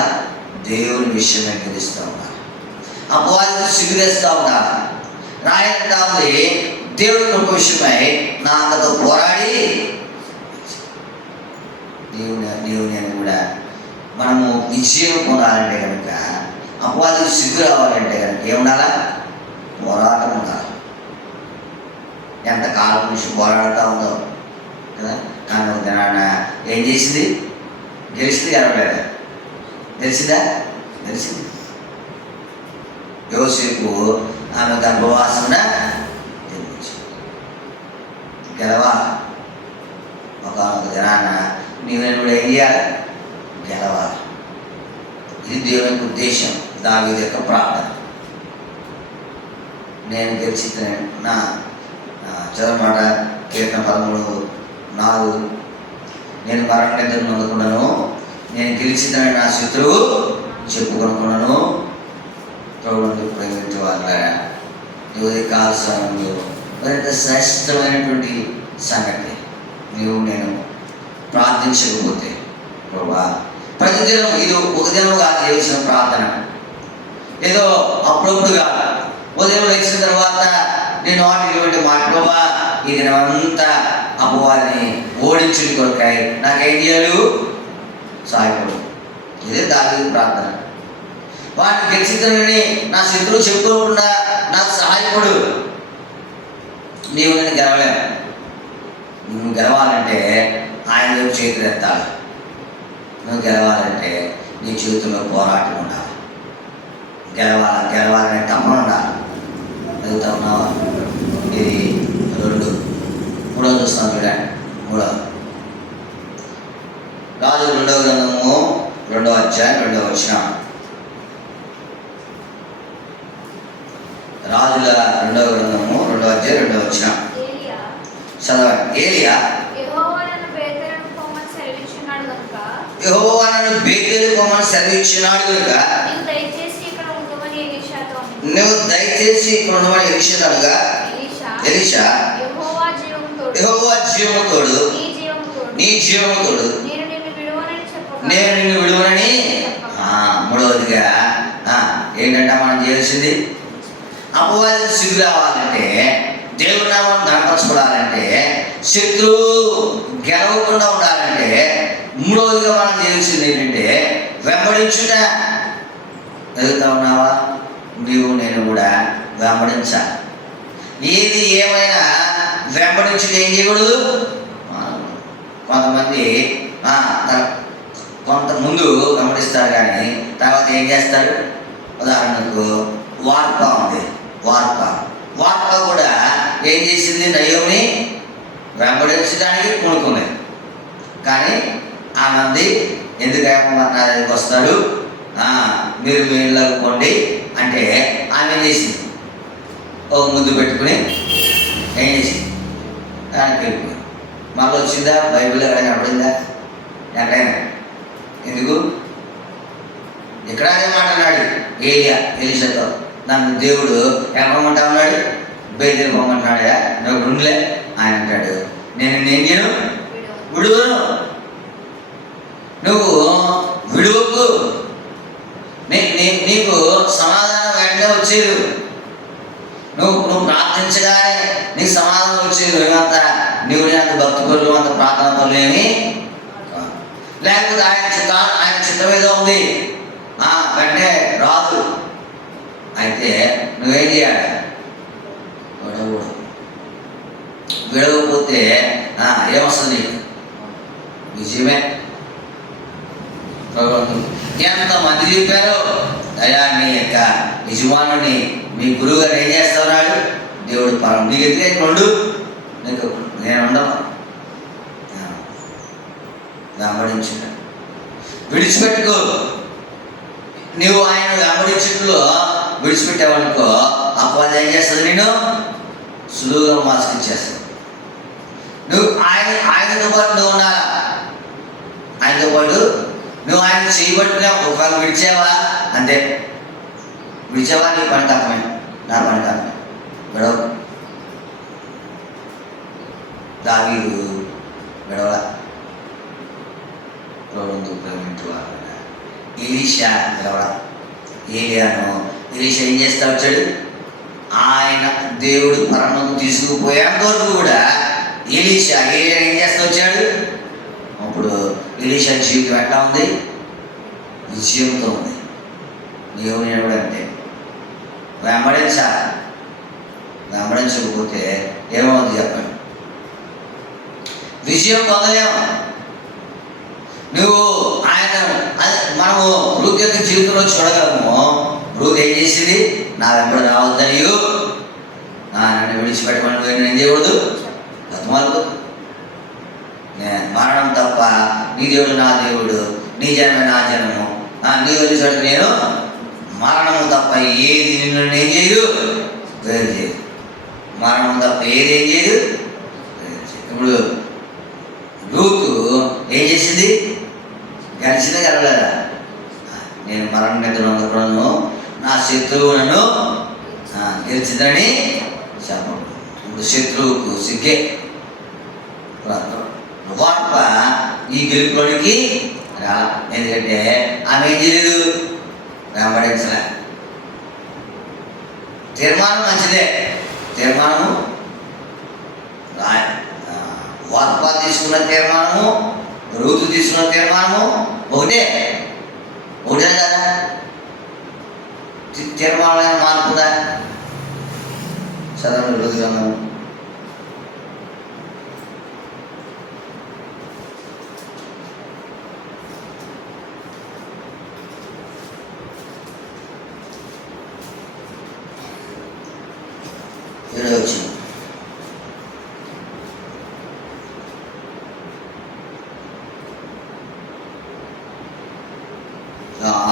దేవుని విషయమే గెలుస్తూ ఉండాలి. అపవాదిని సిగ్గురేస్తూ ఉండాలి. రాయంతా ఉంది దేవుడి కృప విషయమై నా అక్కతో పోరాడి. దేవుని కూడా మనము విజయం పొందాలంటే కనుక, అపవాదికి సిగ్గు రావాలంటే కనుక ఏముండాలా? పోరాటం ఉండాలి. ఎంతకాలం నుంచి పోరాడుతూ ఉందో కదా. కానీ ఒక దినాన ఏం చేసింది? గెలిచింది. గెలవలేదా? తెలిసిందా? తెలిసింది. యోసేపు ఆమె గర్భవాసన గెలవాలి. ఒక దినాన నీవు కూడా ఏం చేయాలి? గెలవాలి. ఇది దేవుని ఉద్దేశం. దావీదు యొక్క ప్రార్థన. నేను గెలిచి నా చదవమాట కీర్తన 13:4. నేను మరణ నిద్రను అందుకున్నాను, నేను గెలిచిందని నా శత్రువు చెప్పుకొనుకున్నాను. ప్రభువును ప్రేమించే వాళ్ళ ఉదయ కాల సమయంలో మరింత శ్రేష్టమైనటువంటి సంగతి. నేను ప్రార్థించకపోతే ప్రభా ప్రతిదినం ఇది ఒక దినముగా చేసిన ప్రార్థన, ఏదో అప్పుడప్పుడు కాదు. ఉదయం లేచిన తర్వాత నేను వాటి మాట ప్రభా ఈ దినమంతా అపవాదిని ఓడించుడి కొరకాయ నాకేం చేయాలి? సహాయపడు. ఇదే దావీదు ప్రార్థన. వాటిని గెలిచిందని నా శత్రువు చెప్పుకోకుండా నాకు సహాయపడు. నీవు నేను గెలవలేను. నువ్వు గెలవాలంటే ఆయన వైపు చేతులు ఎత్తాలి. నువ్వు గెలవాలంటే నీ చేతుల్లో పోరాటం ఉండాలి. గెలవాలనే తపన ఉండాలి. ఎదుగుతా ఉన్నావా? ఇది 3వ చూస్తాం చూడండి. 3వ రాజు 2వ గ్రంథము 2వ అధ్యాయం 2వ వచనం. రాజుల 2వ గ్రంథము 2వ అధ్యాయం 2వ వచనం చదవండి. ఏలియా యెహోవా నన్ను బేతేలు పొమ్మని సెలవిచ్చినాడు కనుక నీవు దయచేసి ఇక్కడ ఉండమని ఎలీషాతో అనెను. నువ్వు దయచేసి ఇక్కడ ఉండమని ఎలీషాగా ఎలీషా యెహోవా జీవము తోడు, యెహోవా జీవము తోడు, నీ జీవము తోడు, నీ జీవము తోడు, నేను నిన్ను విడువనని చెప్పగా నేను నిన్ను విడువనని. మూడవదిగా ఏంటంటే మనం చేయాల్సింది అపవాది సిగ్గు రావాలంటే, దేవుని నామం గణపరచబడాలంటే, శత్రువు గెలవకుండా ఉండాలంటే మూడవదిగా మనం చేయాల్సింది ఏంటంటే వెంబడించుట. ఎదుగుతా ఉన్నావా? నీవు నేను కూడా వెంబడించాలి. ఏది ఏమైనా వెంబడించుట ఏం చేయకూడదు. కొంతమంది కొంత ముందు వెంబడిస్తారు కానీ తర్వాత ఏం చేస్తారు? ఉదాహరణకు వార్ప ఉంది. వార్ప కూడా ఏం చేసింది? నయోమిని వెంబడించడానికి పూనుకుంది. కానీ ఆ మంది ఎందుకు నా దగ్గరికి వస్తాడు, మీరు మీ ఇళ్ళకు పోండి అంటే ఆమె చేసింది. ఒక ముద్దు పెట్టుకుని ఏం చేసింది? దానికి వెళ్ళిపోయింది. మళ్ళీ వచ్చిందా? బైబిల్ ఎక్కడైనా కనపడిందా? ఎక్కడైనా? ఎందుకు? ఇక్కడ అదే మాట అన్నాడు ఎలీషాతో, నన్ను దేవుడు ఎక్కడమంటా ఉన్నాడు? బేతేలు పొమ్మంటున్నాడా? నువ్వు ఉండలే. ఆయన అంటాడు, నేను ఏం చేయను? విడువను. నువ్వు విడువకు. నీకు సమాధానం వెంటనే వచ్చేది. నువ్వు ప్రార్థించగానే నీకు సమాధానం వచ్చేది. ఏమంతా నువ్వు అంత భక్తి పనులు, అంత ప్రార్థన పనులు ఏమి లేకపోతే ఆయన చిత్తం ఏదో ఉంది, వెంటనే రాదు. అయితే నువ్వేం చేయాలి? విడవకపోతే ఏమొస్తుంది నీకు? విజయమే. ఎంతమంది చెప్పారు, అయ్యా నీ యొక్క యజమానుని మీ గురువు గారు ఏం చేస్తున్నాడు? దేవుడు పరం నీకు ఎదురే రెండు, నీకు నేను ఉండను. వెంబడించు, విడిచిపెట్టుకో. నువ్వు ఆయన వెంబడించులో విడిచిపెట్టావనుకో అపవాది ఏం చేస్తుంది? నేను సులువుగా మోసగిచ్చేస్తాను. నువ్వు ఆయనతో పాటు నువ్వు ఉండాలా. ఆయనతో పాటు నువ్వు ఆయన చేయబట్టుకునే ఒకవేళ విడిచావా అంతే. విడిచావా నీ పని తప్పమే, నా పని తప్పమే. గొడవ దావీదు గొడవ ఎలీషా గొడవ. ఎలీషా ఏం చేస్తా వచ్చాడు? ఆయన దేవుడు పరమకు తీసుకుపోయేంత వరకు కూడా ఎలీషా ఏం చేస్తూ వచ్చాడు? అప్పుడు ఎలీషా జీవితం ఎట్లా ఉంది? విజయంతో ఉంది. దేవుని కూడా అంతే. వెంబడించకపోతే ఏమవుతుంది చెప్పండి? విజయం పొందలేము. నువ్వు ఆయన మనము రూత్ యొక్క జీవితంలో చూడగలము. రూత్ ఏం చేసింది? నా వెంబడి రావద్దని నన్ను విడిచిపెట్టమని నేను ఏం చేయకూడదు? బతుమాలకు మరణం తప్ప నీ దేవుడు నా దేవుడు, నీ జనమే నా జనము, నీ వదిలిసరికి నేను మరణము తప్ప ఏది నిన్ను ఏం చేయదు? వేరు చేయదు. మరణం తప్ప ఏది ఏం చేయదు? ఇప్పుడు రూతు ఏం చేసింది? గెలిచిందా గెలవలేదా? నేను మరణం దగ్గర ఉన్నప్పుడు నా శత్రువు నన్ను గెలిచిందని చెప్పడు. ఇప్పుడు శత్రువుకు సిగ్గే. వార్ప ఈ గెలుపులోనికి రా. ఎందుకంటే ఆమె ఏం చేయలేదు? వెంబడించలే. తీర్మానం మంచిదే. తీర్మానము వార్ప తీసుకున్న తీర్మానము, రూతు తీసుకున్న తీర్మానము ఒకటే కదా. తీర్మానం మార్పుదా? చదవండి రూతు గ్రంథము. వచ్చింది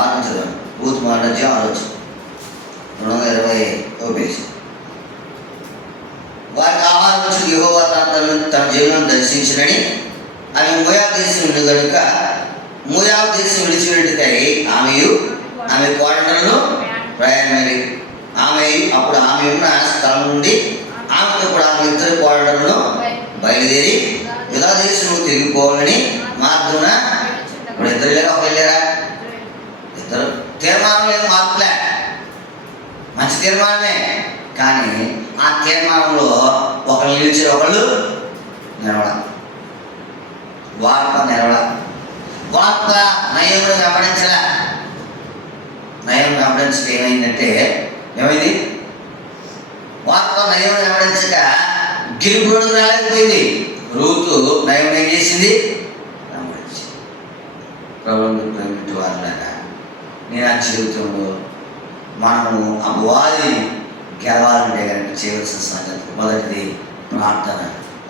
ఆలోచన బూత్ మాట ఆలోచన 220 పేజీ. వారికి ఆహారం వచ్చి యెహోవా తన జీవనం దర్శించినని అవి మోయాబు దేశం కనుక మోయాబు దేశం విడిచిపెట్టుకై ఆమెయు ఆమె కోడంటలను ప్రయాణమైనవి. అప్పుడు ఆమె ఉన్న స్థలం నుండి ఆమెతో కూడా ఆమె ఇద్దరు కోడంటలను బయలుదేరి యూదా దేశంలో తిరిగిపోవాలని మార్గమున. ఇప్పుడు ఇద్దరు లేరా, ఒక వెళ్ళారా? ఇద్దరు. తీర్మానం లేదు, మార్పులే, మంచి తీర్మానమే. కానీ ఆ తీర్మానంలో ఒకళ్ళు నిలిచారు, ఒకళ్ళు నిలవడ. వార్త నిలవడ. వార్త నయమును వెంబడించలే. నయం వెంబడించక ఏమైందంటే, ఏమైంది? వార్త నయమును వెంబడించక గిరిపుడికి రాలేకపోయింది. రూతు నయమును ఏం చేసింది? వెంబడించింది. ప్రభువుని ప్రేమించే వారులారా, నేను ఆ జీవితంలో మనము అపవాదిని గెలవాలంటే కనుక చేయవలసిన సంగతి మొదటిది ప్రార్థన,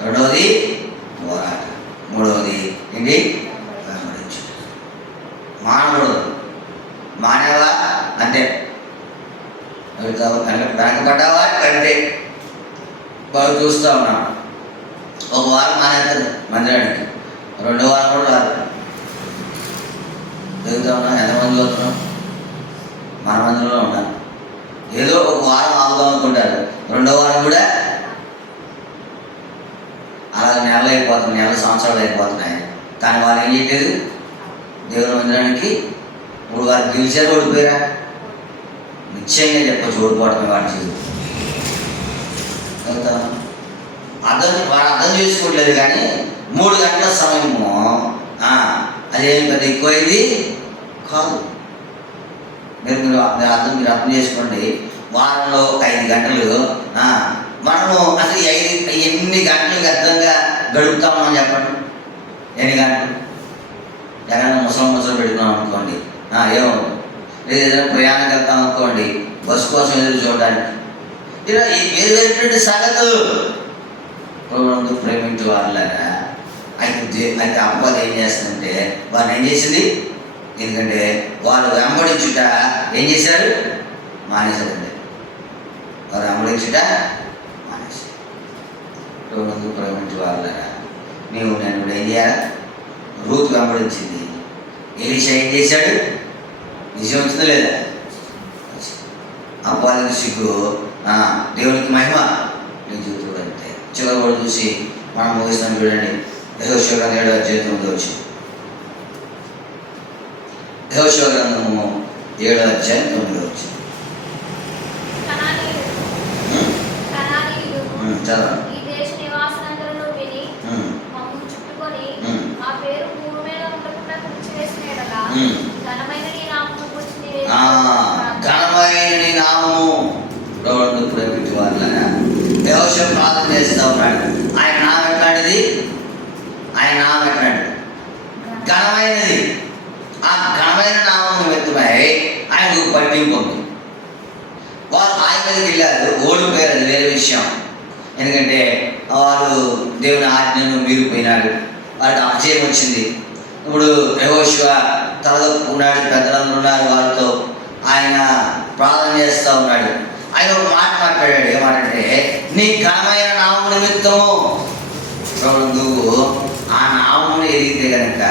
రెండవది పోరాటం, మూడవది ఏంటి? వెంబడించు. మానవుడు మానేవా అంటే వెనకబడ్డావా కంటే బాగా చూస్తూ ఉన్నాం. ఒక వారం మానేస్తుంది మందిరానికి, రెండో వారం కూడా రాదు. తిరుగుతూ ఉన్నాం. ఎంతమంది అవుతున్నాం? మన మందిరంలో ఉన్నారు. ఏదో ఒక వారం ఆగుదాం అనుకుంటారు, రెండో వారం కూడా అలాగే నెలలు అయిపోతున్నాయి, నెలలు సంవత్సరాలు అయిపోతున్నాయి. కానీ వాళ్ళు ఏం చేయలేదు. దేవుని మందిరానికి ఇప్పుడు వారు గెలిచారు, ఓడిపోయారా? నిశ్చయంగా చెప్పచ్చు, ఓడిపోవటమే వాడి జీవితం. వాడు అర్థం చేసుకోవట్లేదు. కానీ 3 గంటల సమయము అదేం పెద్ద ఎక్కువైంది కాదు. మీరు అర్థం చేసుకోండి. వారంలో 5 గంటలు మనము అసలు ఎన్ని గంటలు వ్యర్థంగా గడుపుతామని చెప్పండి. ఎన్ని గంటలు? ఏదైనా ముసలి పెడుతున్నాం అనుకోండి, ఏమో లేదు ఏదైనా ప్రయాణం వెళ్తాం అనుకోండి, బస్సు కోసం ఎదురు చూడడానికి. ఇలా ఏదైనటువంటి సంగతులు ప్రేమించే వాళ్ళగా అయితే అపవాదం ఏం చేస్తుందంటే, వారిని ఏం చేసింది? ఎందుకంటే వారు వెంబడించుట ఏం చేశారు? మానేశారండి. వారు వెంబడించుట మానేశారు. ప్రేమించే వాళ్ళగా నేను ఏం చేయాలి? రూతు వెంబడించింది. ఎలీషా ఏం చేశాడు? విజయం వచ్చిందా లేదా? అపవాదం సిగ్గు, దేవునికి మహిమ నీ జీవితంలో అంతే. చివరి కూడా చూసి మనం ముగిస్తాం. చూడండి, యెహోషువ గ్రంథం 7వ అధ్యాయం వచ్చి, యెహోషువ గ్రంథము 7వ అధ్యాయం 9 వచ్చి చదవండి. ఈ దేశ నివాసులందరూ విని మమ్ము చుట్టుకొని ఆ పేరు భూమి మీద ఉండకుండా తుడిచివేసిన యెడల ఘనమైన నీ నామమును గురించి ఘనమైన నీ నామము ప్రేమించే వాళ్ళగా యెహోషువ ప్రార్థన చేస్తూ ఉన్నాడు. ఆయన నామం ఎట్లాంటిది? ఆయన నామం ఎట్లాంటిది? ఘనమైనది. ఆ ఘనమైన నామం నిమిత్తమై ఆయనకు పట్టింపు ఉంది. వారు ఆయన మీదకి వెళ్ళారు, ఓడిపోయారు, అది వేరే విషయం. ఎందుకంటే వాళ్ళు దేవుని ఆజ్ఞను మీరిపోయినాడు, వారికి అపజయం వచ్చింది. ఇప్పుడు యెహోషువ తలదొక్కున్నాడు, పెద్దలందరూ ఉన్నారు వాళ్ళతో. ఆయన ప్రార్థన చేస్తూ ఉన్నాడు. ఆయన ఒక మాట మాట్లాడాడు. ఏమంటే, నీ ఘనమైన నామము నిమిత్తము నువ్వు ఆ నామమును ఎదిగితే కనుక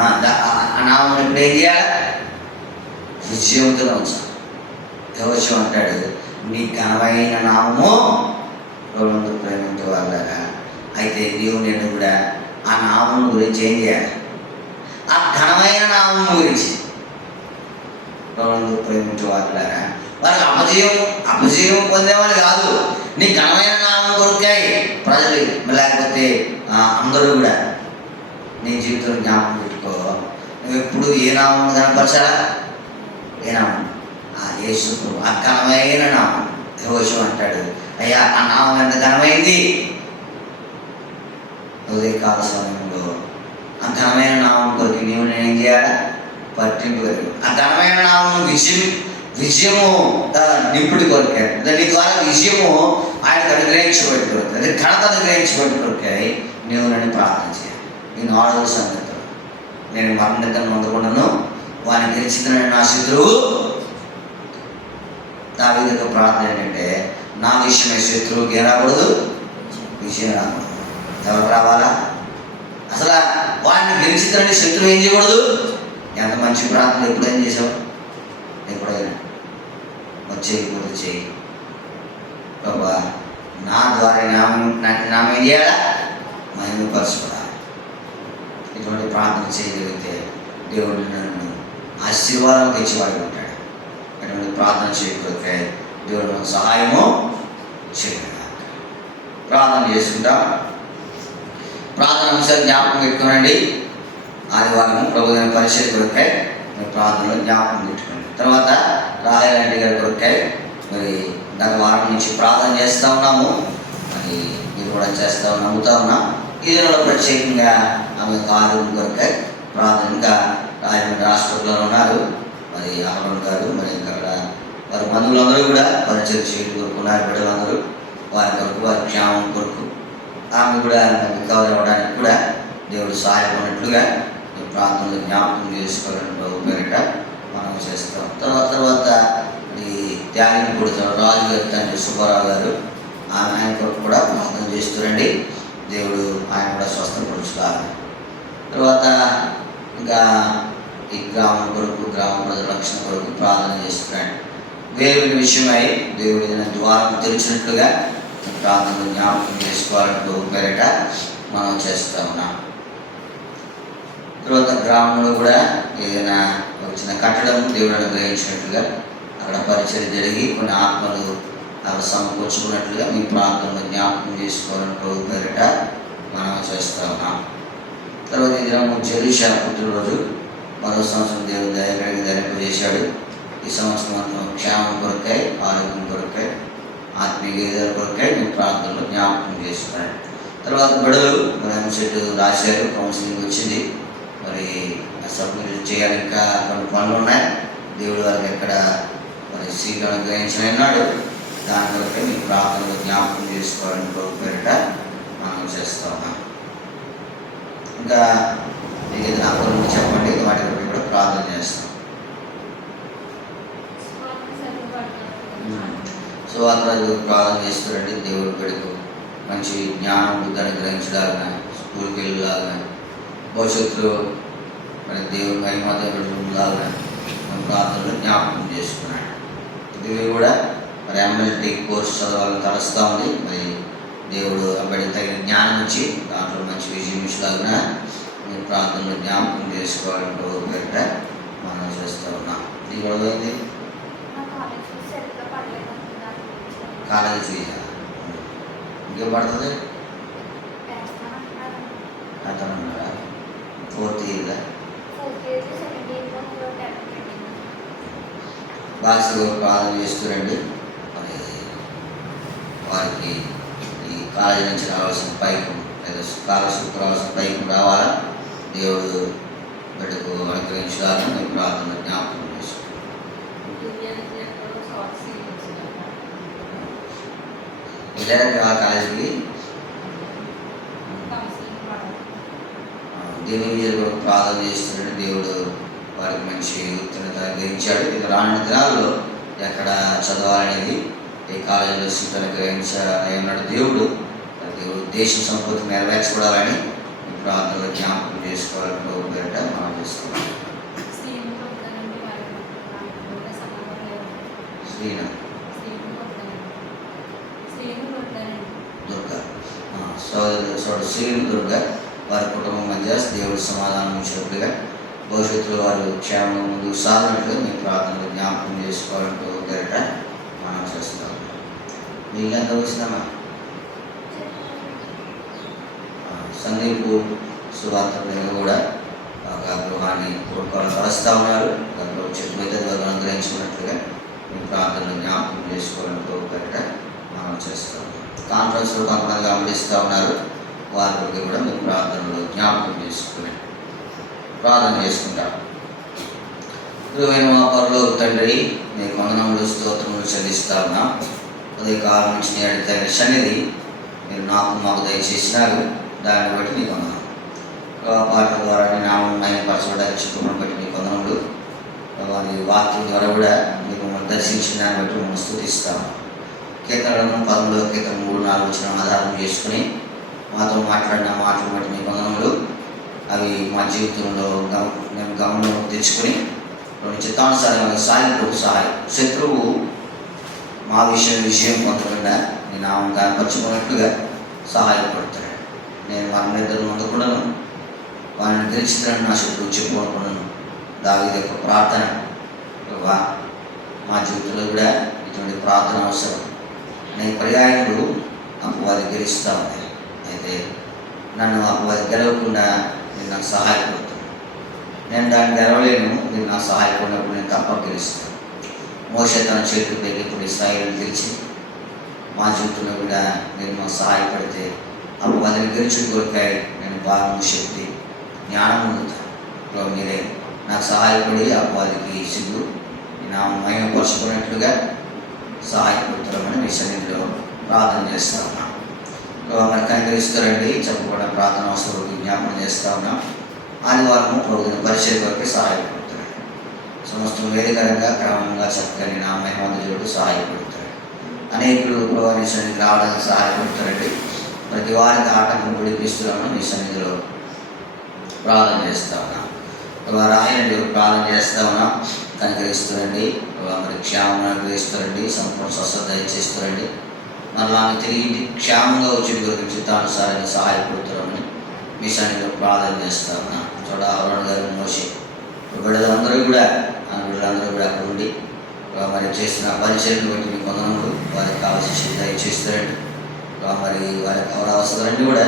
ఆ నామమును ఇప్పుడు ఏం చేయాలి? విజయంతో ఉంచాలి. యెహోషువ అంటాడు, నీ ఘనమైన నామము ప్రేమించే వాళ్ళగా అయితే నీవు నేను కూడా ఆ నామం గురించి ఏం చేయాలి? ఆ ఘనమైన నామం గురించి ప్రేమించే వాళ్ళగా వారికి అపజయం పొందేవాళ్ళు కాదు. నీ ఘనమైన నామం కొరకాయి ప్రజలు, లేకపోతే అందరూ కూడా నీ జీవితంలో జ్ఞాపకం పెట్టుకో. నువ్వు ఎప్పుడు ఏ నామం కనపరచాలా? ఏ నామం? ఆ యేసు ప్రభు, ఆ ఘనమైన నామం. యెహోషువ అంటాడు, అయ్యా ఆ నామం ఎంత ఘనమైంది. ఉదయకాల సమయంలో ఆ ఘనమైన నామం కొరకు నీవు నేనేం చేయాలా? పట్టింపు కలిగి ఆ ఘనమైన నామం విజయము నింపుడి కొరకే, నీ ద్వారా విజయము ఆయనకు అనుగ్రహించబడి కొరకే, అదే ఘనత అనుగ్రహించబడి కొరకే నీవు నన్ను ప్రార్థన చేయాలి. నేను ఆడవ సంగతి నేను మరణితం పొందకుండాను వారిని గెలిచిన నా శత్రువు. దావీదు ప్రార్థన ఏంటంటే, నా విషయమే శత్రువుకి ఏం రాకూడదు? విషయం రాకూడదు. ఎవరికి రావాలా? అసలు వాడిని గెలిచిందని శత్రువు ఏం చేయకూడదు? ఎంత మంచి ప్రార్థన ఎప్పుడైనా చేసావు? ఎప్పుడైనా చేయకపోతే చేయి. ప్రభా నా ద్వారా నామేం చేయాలా? మహిమపరచుకోవాలి. ఇటువంటి ప్రార్థన చేయగలిగితే దేవుడు నన్ను ఆశీర్వాదం తెచ్చివాడు ఉంటాడు. అటువంటి ప్రార్థన చేయకపోతే దేవుడు మనకు సహాయము చేయగలడు. ప్రార్థన చేసుకుంటాం. ప్రార్థన అంశాలు జ్ఞాపకం పెట్టుకోనండి. ఆదివారం ప్రభుత్వ పరిచయ కొరకాయ ప్రార్థనలో జ్ఞాపకం పెట్టుకోండి. తర్వాత రాహారెడ్డి గారి కొరకాయ మరి గత వారం నుంచి ప్రార్థన చేస్తూ ఉన్నాము. మరి మీరు కూడా చేస్తామని నమ్ముతా ఉన్నాం. ఈ దినంలో ప్రత్యేకంగా ఆమె ఆరోగ్యం కొరకాయ ప్రార్థన. ఇంకా రాజమండ్రి హాస్పిటల్లో ఉన్నారు మరి అహరోన్ గారు. మరి ఇక్కడ వారి బంధువులందరూ కూడా పరిచయం చేయడం కొరకు ఉన్నారు. బిడ్డలందరూ వారి కొరకు, వారి క్షేమం కొరకు ఆమె కూడా రికవర్ అవ్వడానికి కూడా దేవుడు సహాయపడినట్లుగా ప్రార్థనలు జ్ఞాపకం చేసుకోవాలని ప్రభు పేరిట మనం చేస్తాం. తర్వాత ఈ త్యాగం కొడుతున్న రాజు గారి తండ్రి సుబ్బారావు గారు ఆయన కొరకు కూడా ప్రార్థన చేస్తురండి. దేవుడు ఆయన కూడా స్వస్థపరుచుకోవాలి. తర్వాత ఇంకా ఈ గ్రామం కొరకు, గ్రామ ప్రజల రక్షణ కొరకు ప్రార్థన చేస్తున్నాడు. దేవుని విషయమై దేవుడి ద్వారం తెరిచినట్లుగా ప్రార్థనలు జ్ఞాపకం చేసుకోవాలని ప్రభు పేరిట మనం చేస్తూ ఉన్నాం. తర్వాత గ్రామంలో కూడా ఏదైనా వచ్చిన కట్టడం దేవుడు అనుగ్రహించినట్లుగా అక్కడ పరిచయం జరిగి కొన్ని ఆత్మలు అక్కడ సమకూర్చుకున్నట్లుగా మీ ప్రాంతంలో జ్ఞాపకం చేసుకోవాలని ప్రభు పేరిట మనం చేస్తూ ఉన్నాం. తర్వాత ఈ దినం జెరూషా పుట్టినరోజు. మరో సంవత్సరం దేవుడు దయగలిగి ధరింపజేశాడు. ఈ సంవత్సరం మనం క్షేమం కొరకై, ఆరోగ్యం కొరకై, ఆత్మీయ ఎదుగుదల కొరకై మీ ప్రాంతంలో జ్ఞాపకం చేస్తున్నాడు. తర్వాత బిడ్డలు మరి ఎంసెట్ రాశారు, కౌన్సిలింగ్ వచ్చింది. మరి సబ్మిట్ చేయాలి, ఇంకా కొన్ని పనులు ఉన్నాయి. దేవుడు వారికి ఎక్కడ మరి సీట్లు అనుగ్రహించిన అన్నాడు. దాని కొరకే మీ ప్రాంతంలో జ్ఞాపకం చేసుకోవాలని ప్రభు పేరిట మనం చేస్తా ఉన్నాం. ఇంకా మీకు ఏదైనా అక్కడ చెప్పండి, వాటి గురించి కూడా ప్రార్థన చేస్తాం. సో అతను ప్రార్థన చేస్తారండి. దేవుడి బిడ్డకు మంచి జ్ఞానం, బుద్ధి అనుగ్రహించలాగా, స్కూల్కి వెళ్ళేలాగా, భవిష్యత్తులో మరి దేవుడి మహిమలాగా మన ప్రార్థనలు జ్ఞాపకం చేసుకున్నాడు. ఇది కూడా మరి MLT కోర్స్ చదవాలని తలస్తూ ఉంది. మరి దేవుడు అప్పటికి తగిన జ్ఞానం ఇచ్చి దాంట్లో మంచి విజయం ఇచ్చేలాగా మీరు ప్రార్థనలు జ్ఞాపకం చేసుకోవాలని ప్రభు పేరిట మనం చేస్తూ ఉన్నాం. ఇది కూడా పోయింది కాలేజీ ఫీజా ఇంకేం పడుతుంది? అతను ఉన్నారా? 4th ఇయర్ బాగా ప్రార్థన చేస్తురండి. మరి వారికి ఈ కాలేజీ నుంచి రావాల్సిన పైపు లేదా స్కాలర్షిప్ రావాల్సిన పైపు రావాలా, దేవుడు బిడ్డకు అనుగ్రహించాలని మేము ప్రార్థన జ్ఞాపకం చేసుకుంటాం. ఆ కాలేజీకి దేవుని ప్రార్థన చేస్తున్నాడు. దేవుడు వారికి మంచి ఉత్తీర్ణత గ్రహించాడు. ఇక రానున్న దినాల్లో ఎక్కడ చదవాలనేది, ఏ కాలేజీలో సీట్ అనుగ్రహించాలన్నాడు దేవుడు. దేశ సంపత్తి నెరవేర్చబడాలని ప్రార్థనలో జ్ఞాపకం చేసుకోవాలని ప్రభు పేరిట మనం చేస్తున్నాం. దుర్గా సోదరు శ్రీను దుర్గా వారి కుటుంబం మధ్య దేవుడు సమాధానం ఇచ్చినట్లుగా, భవిష్యత్తులో వారు క్షేమంగా ముందుకు సాగినట్లుగా మీ ప్రార్థనలు జ్ఞాపకం చేసుకోవాలని ప్రభు పేరిట మనం చేస్తాం. మీకు ఎంత వచ్చిందమ్మా? సందీప్ సువార్త కూడా ఒక గృహాన్ని కోరుకోవాలని కలుస్తూ ఉన్నారు. దాంట్లో చెట్టు మీద వారు అనుగ్రహించుకున్నట్లుగా మీ ప్రార్థనలు జ్ఞాపకం చేసుకోవాలని ప్రభు పేరిట మనం చేస్తాం. కాన్ఫరెన్స్లో కొంతమంది గమనిస్తూ ఉన్నారు. వారి కొరకు కూడా మీ ప్రార్థనలు జ్ఞాపకం చేసుకుని ప్రార్థన చేసుకుంటాం. ప్రియమైన మా పరలోక తండ్రి, మీ వందనములు స్తోత్రములు చెల్లిస్తా ఉన్నాం. ఉదయ కాలం నుంచి నేడు తగిన సన్నిధి మీరు మాకు దయచేసినారు. దాన్ని బట్టి నీకు వందనం. పాటల ద్వారా నీ నామం మహిమపరచబడాలని చెప్పడం బట్టి నీకు వందనములు. వారి వాక్యం ద్వారా కూడా మీకు మమ్మల్ని దర్శించిన దాన్ని బట్టి మమ్మల్ని స్తుతిస్తాము. కీర్తనలను 13వ కీర్తన 3-4 ఆధారం చేసుకుని మాతో మాట్లాడిన మాటలు బట్టి నీకు వందనములు. అవి మా జీవితంలో మేము గమనం తెచ్చుకొని చిత్తానుసారంగా సాగిపోకు సహాయం. శత్రువు మా విషయం పొందకుండా నేను ఆమెను కనపరచుకున్నట్లుగా సహాయపడతాడు. నేను వారిని ఇద్దరు అందుకున్నాను, వారిని గెలిచితనని నా శత్రువు చెప్పుకుంటున్నాను. దావీదు యొక్క ప్రార్థన మా జీవితంలో కూడా ఇటువంటి ప్రార్థన అవసరం. నేను పర్యాయములు అపవాది గెలుస్తూ ఉన్నాయి. అయితే నన్ను అపవాది గెలవకుండా నేను నాకు సహాయపడుతున్నాను. నేను దాన్ని గెలవలేను, నేను నాకు సహాయపడినప్పుడు నేను తప్ప గెలుస్తాను. మోషే తన చేతులు పైకి ఇప్పుడు ఇశ్రాయేలును గెలిచి మా జీవితంలో కూడా మీరు మాకు సహాయపడితే అపవాదిని గెలిచి కోరికాయ నేను భాగము, శక్తి, జ్ఞానం పొందుతాను. మీరే నాకు సహాయపడి అపవాదికి సిగ్గు నా మహిమపరుచుకున్నట్లుగా సహాయపడుతున్నామని మీ సన్నిధిలో ప్రార్థన చేస్తా ఉన్నాం. మరి కనికరిస్తారండి చెప్పకుండా ప్రార్థన అవసరం జ్ఞాపనం చేస్తూ ఉన్నాం. ఆదివారం ప్రభుత్వ పరిచయ కొరకు సహాయపడుతున్నాడు. సమస్తం వేదికరంగా క్రమంగా చక్కని నా మహిమంతుడు సహాయపడుతాడు. అనేకులు ప్రభావి సన్నిధి రావడానికి సహాయపడుతారండి. ప్రతి వారికి ఆటంకం విడిపిస్తున్నామని మీ సన్నిధిలో ప్రార్థన చేస్తా ఉన్నాం. రాయనండి ప్రార్థన చేస్తా ఉన్నాం. కనికరిస్తారండి, మరి క్షేమం అనుగ్రహిస్తారండి, సంపూర్ణ స్వస్థత దయచేస్తారండి. మరలా ఆమె తిరిగి క్షేమంగా వచ్చి కొరకు చిత్తానుసారంగా సహాయపడుతున్నామని మీ సన్నిధిలో ప్రార్థన చేస్తా ఉన్నాం. చూడ అరుణ్ గారు, మోషి బిడ్డలందరూ కూడా అక్కడ ఉండి మరి చేసిన పరిచయను బట్టి మీ కొందరు వారికి కావాల్సిన శక్తి దయచేస్తారండి. మరి వారికి కావాల్సిన అవసరాలన్నీ కూడా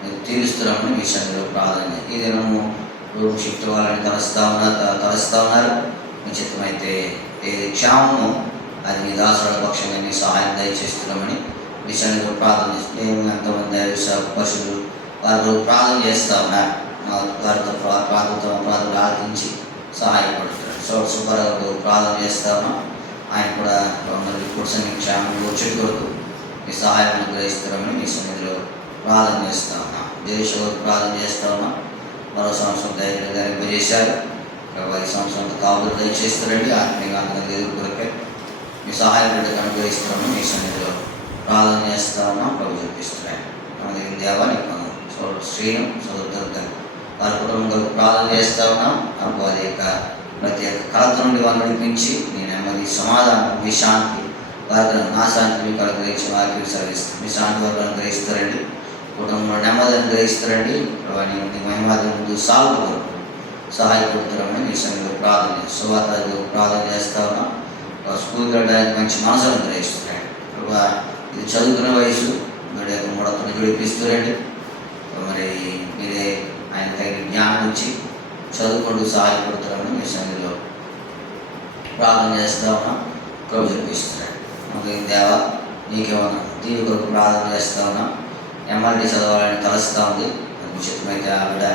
మీరు తీరుస్తున్నామని మీ సన్నిధిలో ప్రార్థన. ఈ దినము శక్తి వాళ్ళని తలుస్తూ ఉన్నారు. మీ చిత్తమైతే ఏది క్షేమము అది మీ దాసుల పక్షంగా మీ సహాయం దయచేస్తున్నామని మీ సన్నిధిలో ప్రార్థన చేస్తున్నాం. నేను ఎంతోమంది పశువులు వారు ప్రార్థన చేస్తూ ఉన్నారు. వారితో ప్రార్థనలు ఆలకించి సహాయపడుతున్నారు. సుబ్బారావు ప్రార్థన చేస్తా ఉన్నాం. ఆయన కూడా పురుషుని క్షేమంలో వచ్చే కొరకు మీ సహాయం అనుగ్రహిస్తారని మీ సన్నిధిలో ప్రార్థన చేస్తా ఉన్నాం. దేశంలో ప్రార్థన చేస్తా ఉన్నాం. మరో సంవత్సరం ధైర్యంగా చేశారు. ఈ సంవత్సరం కావులు దయచేస్తారండి. ఆత్మీయంగా అందరికీ కొరకే మీ సహాయం అనుగ్రహిస్తామని మీ సన్నిధిలో ప్రార్థన చేస్తా ఉన్నాం. ప్రభు చూపిస్తున్నాయి మన దేవా నీకు శ్రీను సోదరుగా వారి కుటుంబంలో ప్రార్థన చేస్తా ఉన్నాం. అప్పుడు అది యొక్క ప్రతి ఒక్క కలత నుండి వారిని నడిపించి నేను నెమ్మది, సమాధానం, మీ శాంతి వారికి నా శాంతి మీకు అనుగ్రహించి వారికి సరిస్తాను. మీ శాంతి వారికి అనుగ్రహిస్తారండి. కుటుంబంలో నెమ్మది అనుగ్రహిస్తారండి. వారిని మహిమాది ముందు సాగు సహాయపడుతున్నామని మీ సన్నిధిలో ప్రార్థన సువార్తలు ప్రార్థన చేస్తా ఉన్నాం. స్కూల్కి వెళ్ళడానికి మంచి మనసు అనుగ్రహిస్తున్నాడు. ఇది చదువుకునే వయసు వీడి యొక్క ముడతను విడిపిస్తారండి. మరి మీరే ఆయన తగిన జ్ఞానం ఇచ్చి చదువుకుంటూ సహాయపడుతున్నామని మీ సన్నిధిలో ప్రార్థన చేస్తా ఉన్నాం. ప్రభు చూపిస్తున్నాడు. మాకు దేవా నీకేమన్నా దీని కొరకు ప్రార్థన చేస్తా ఉన్నాం. MRD చదవాలని తలస్తూ ఉంది. ఉచితమైతే ఆవిడ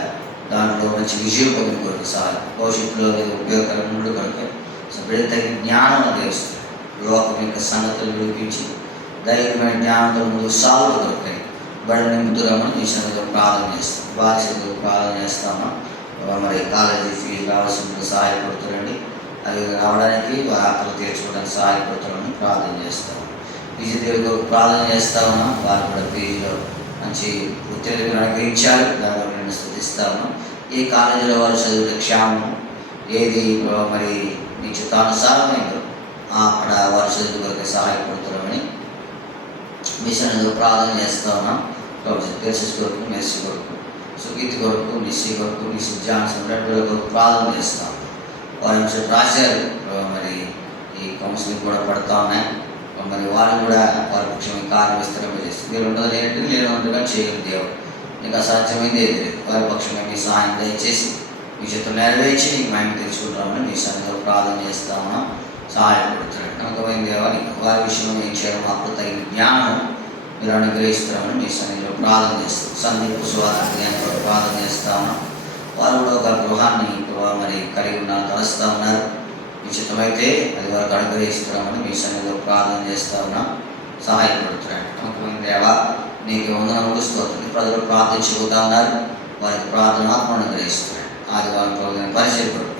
దాంట్లో మంచి విజయం పొందిన కొరకు సహాయం, భవిష్యత్తులో ఉపయోగకరముడు కొరకు బిడ్డ తగిన జ్ఞానం అందిస్తాడు. లోకం యొక్క సంగతులు విడిపించి దైవికమైన జ్ఞానంతో ముందు సాగు కొరకై బడి నింపుతున్నామని మీ సన్నిధిలో ప్రార్థన చేస్తాం. బాధ్యతలు ప్రార్థన చేస్తామా. మరి కాలేజీ ఫీజు రావాల్సిన సహాయపడుతున్నాండి. అవి రావడానికి వారి ఆకలి తీర్చుకోవడానికి సహాయపడుతున్నామని ప్రార్థన చేస్తాము. పీజీ దేవుడికి ప్రార్థన చేస్తా ఉన్నాం. వారు కూడా పీజీలో మంచి ఉత్తీర్ణతను అనుగ్రహించారు. దానిలో నేను స్తుతిస్తాము. ఈ కాలేజీలో వారు చదివిన క్షేమం ఏది మరి మీ చిత్తానుసారమైందో అక్కడ వారు చదువు కొరకు సహాయపడుతున్నామని మీ సన్నిధిలో ప్రార్థన చేస్తా ఉన్నాం. తెలిసి కొరకు, మెస్సి కొరకు, సుగీతి కొరకు, నిస్సి కొరకు, నిస్సి జాన్సన్ కొరకు ప్రార్థన చేస్తాం. వారు రాశారు. మరి ఈ కౌన్సిలింగ్ కూడా పడుతూ ఉన్నాయి. మరి వారు కూడా వారి పక్షమైన కార్యం విస్తరింప చేస్తారు. మీరు ఉండదు లేనట్టు నేను ఉండగా చేయరు దేవుడు. నీకు అసాధ్యమైంది ఏది లేదు. వారి పక్షమైన మీ సహాయం దయచేసి మీ చేతులు నెరవేర్చి నీకు మేము తెలుసుకుంటామని మీ సన్నిధిలో ప్రార్థన చేస్తామన్నా సహాయపడుతున్నాడు. నమ్మకమైన దేవాన్ని వారి విషయంలో ఏం చేయాలో మాకు తగిన జ్ఞానం మీరు అనుగ్రహిస్తామని మీ సన్నిధిలో ప్రార్థన చేస్తాం. సందీప్ సువార్తతో ప్రార్థన చేస్తామన్నా వారు కూడా ఒక గృహాన్ని మరి కలిగి ఉన్నాను తలుస్తూ ఉన్నారు. నిశ్చితమైతే అది వారికి అనుగ్రహిస్తున్నామని మీ సన్నిధిలో ప్రార్థన చేస్తా ఉన్నాం. సహాయపడుతున్నాడు. నమ్మకమైన దేవా నీకు వందనములు స్తోత్రం. ప్రజలు ప్రార్థించుకుంటా ఉన్నారు. వారికి ప్రార్థన ఆత్మను అనుగ్రహిస్తున్నాడు. ఆదివారం ప్రభుత్వం పరిచయం కొడుకు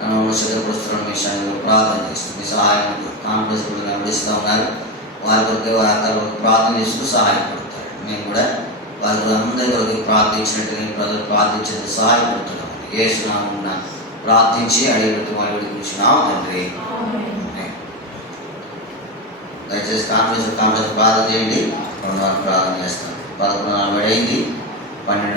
నన్ను సిద్ధపరుస్తున్నాను. మీ సన్నిధిలో ప్రార్థన చేస్తుంది. మీ సహాయం కాన్ఫరెన్స్ నడిస్తూ ఉన్నారు. వారి కొరకు వారి అక్కల ప్రార్థన చేస్తూ సహాయపడతారు. మేము కూడా వారి అందరి కొరకు ప్రార్థించినట్టుగా ప్రజలు ప్రార్థించిన సహాయపడుతున్నాం. యేసు నామమున ప్రార్థించి అడిగినాం తండ్రి. దయచేసి కాన్ఫరెన్స్ ప్రార్థన చేయండి. 2 ప్రార్థన చేస్తాం. 11 అయింది. 12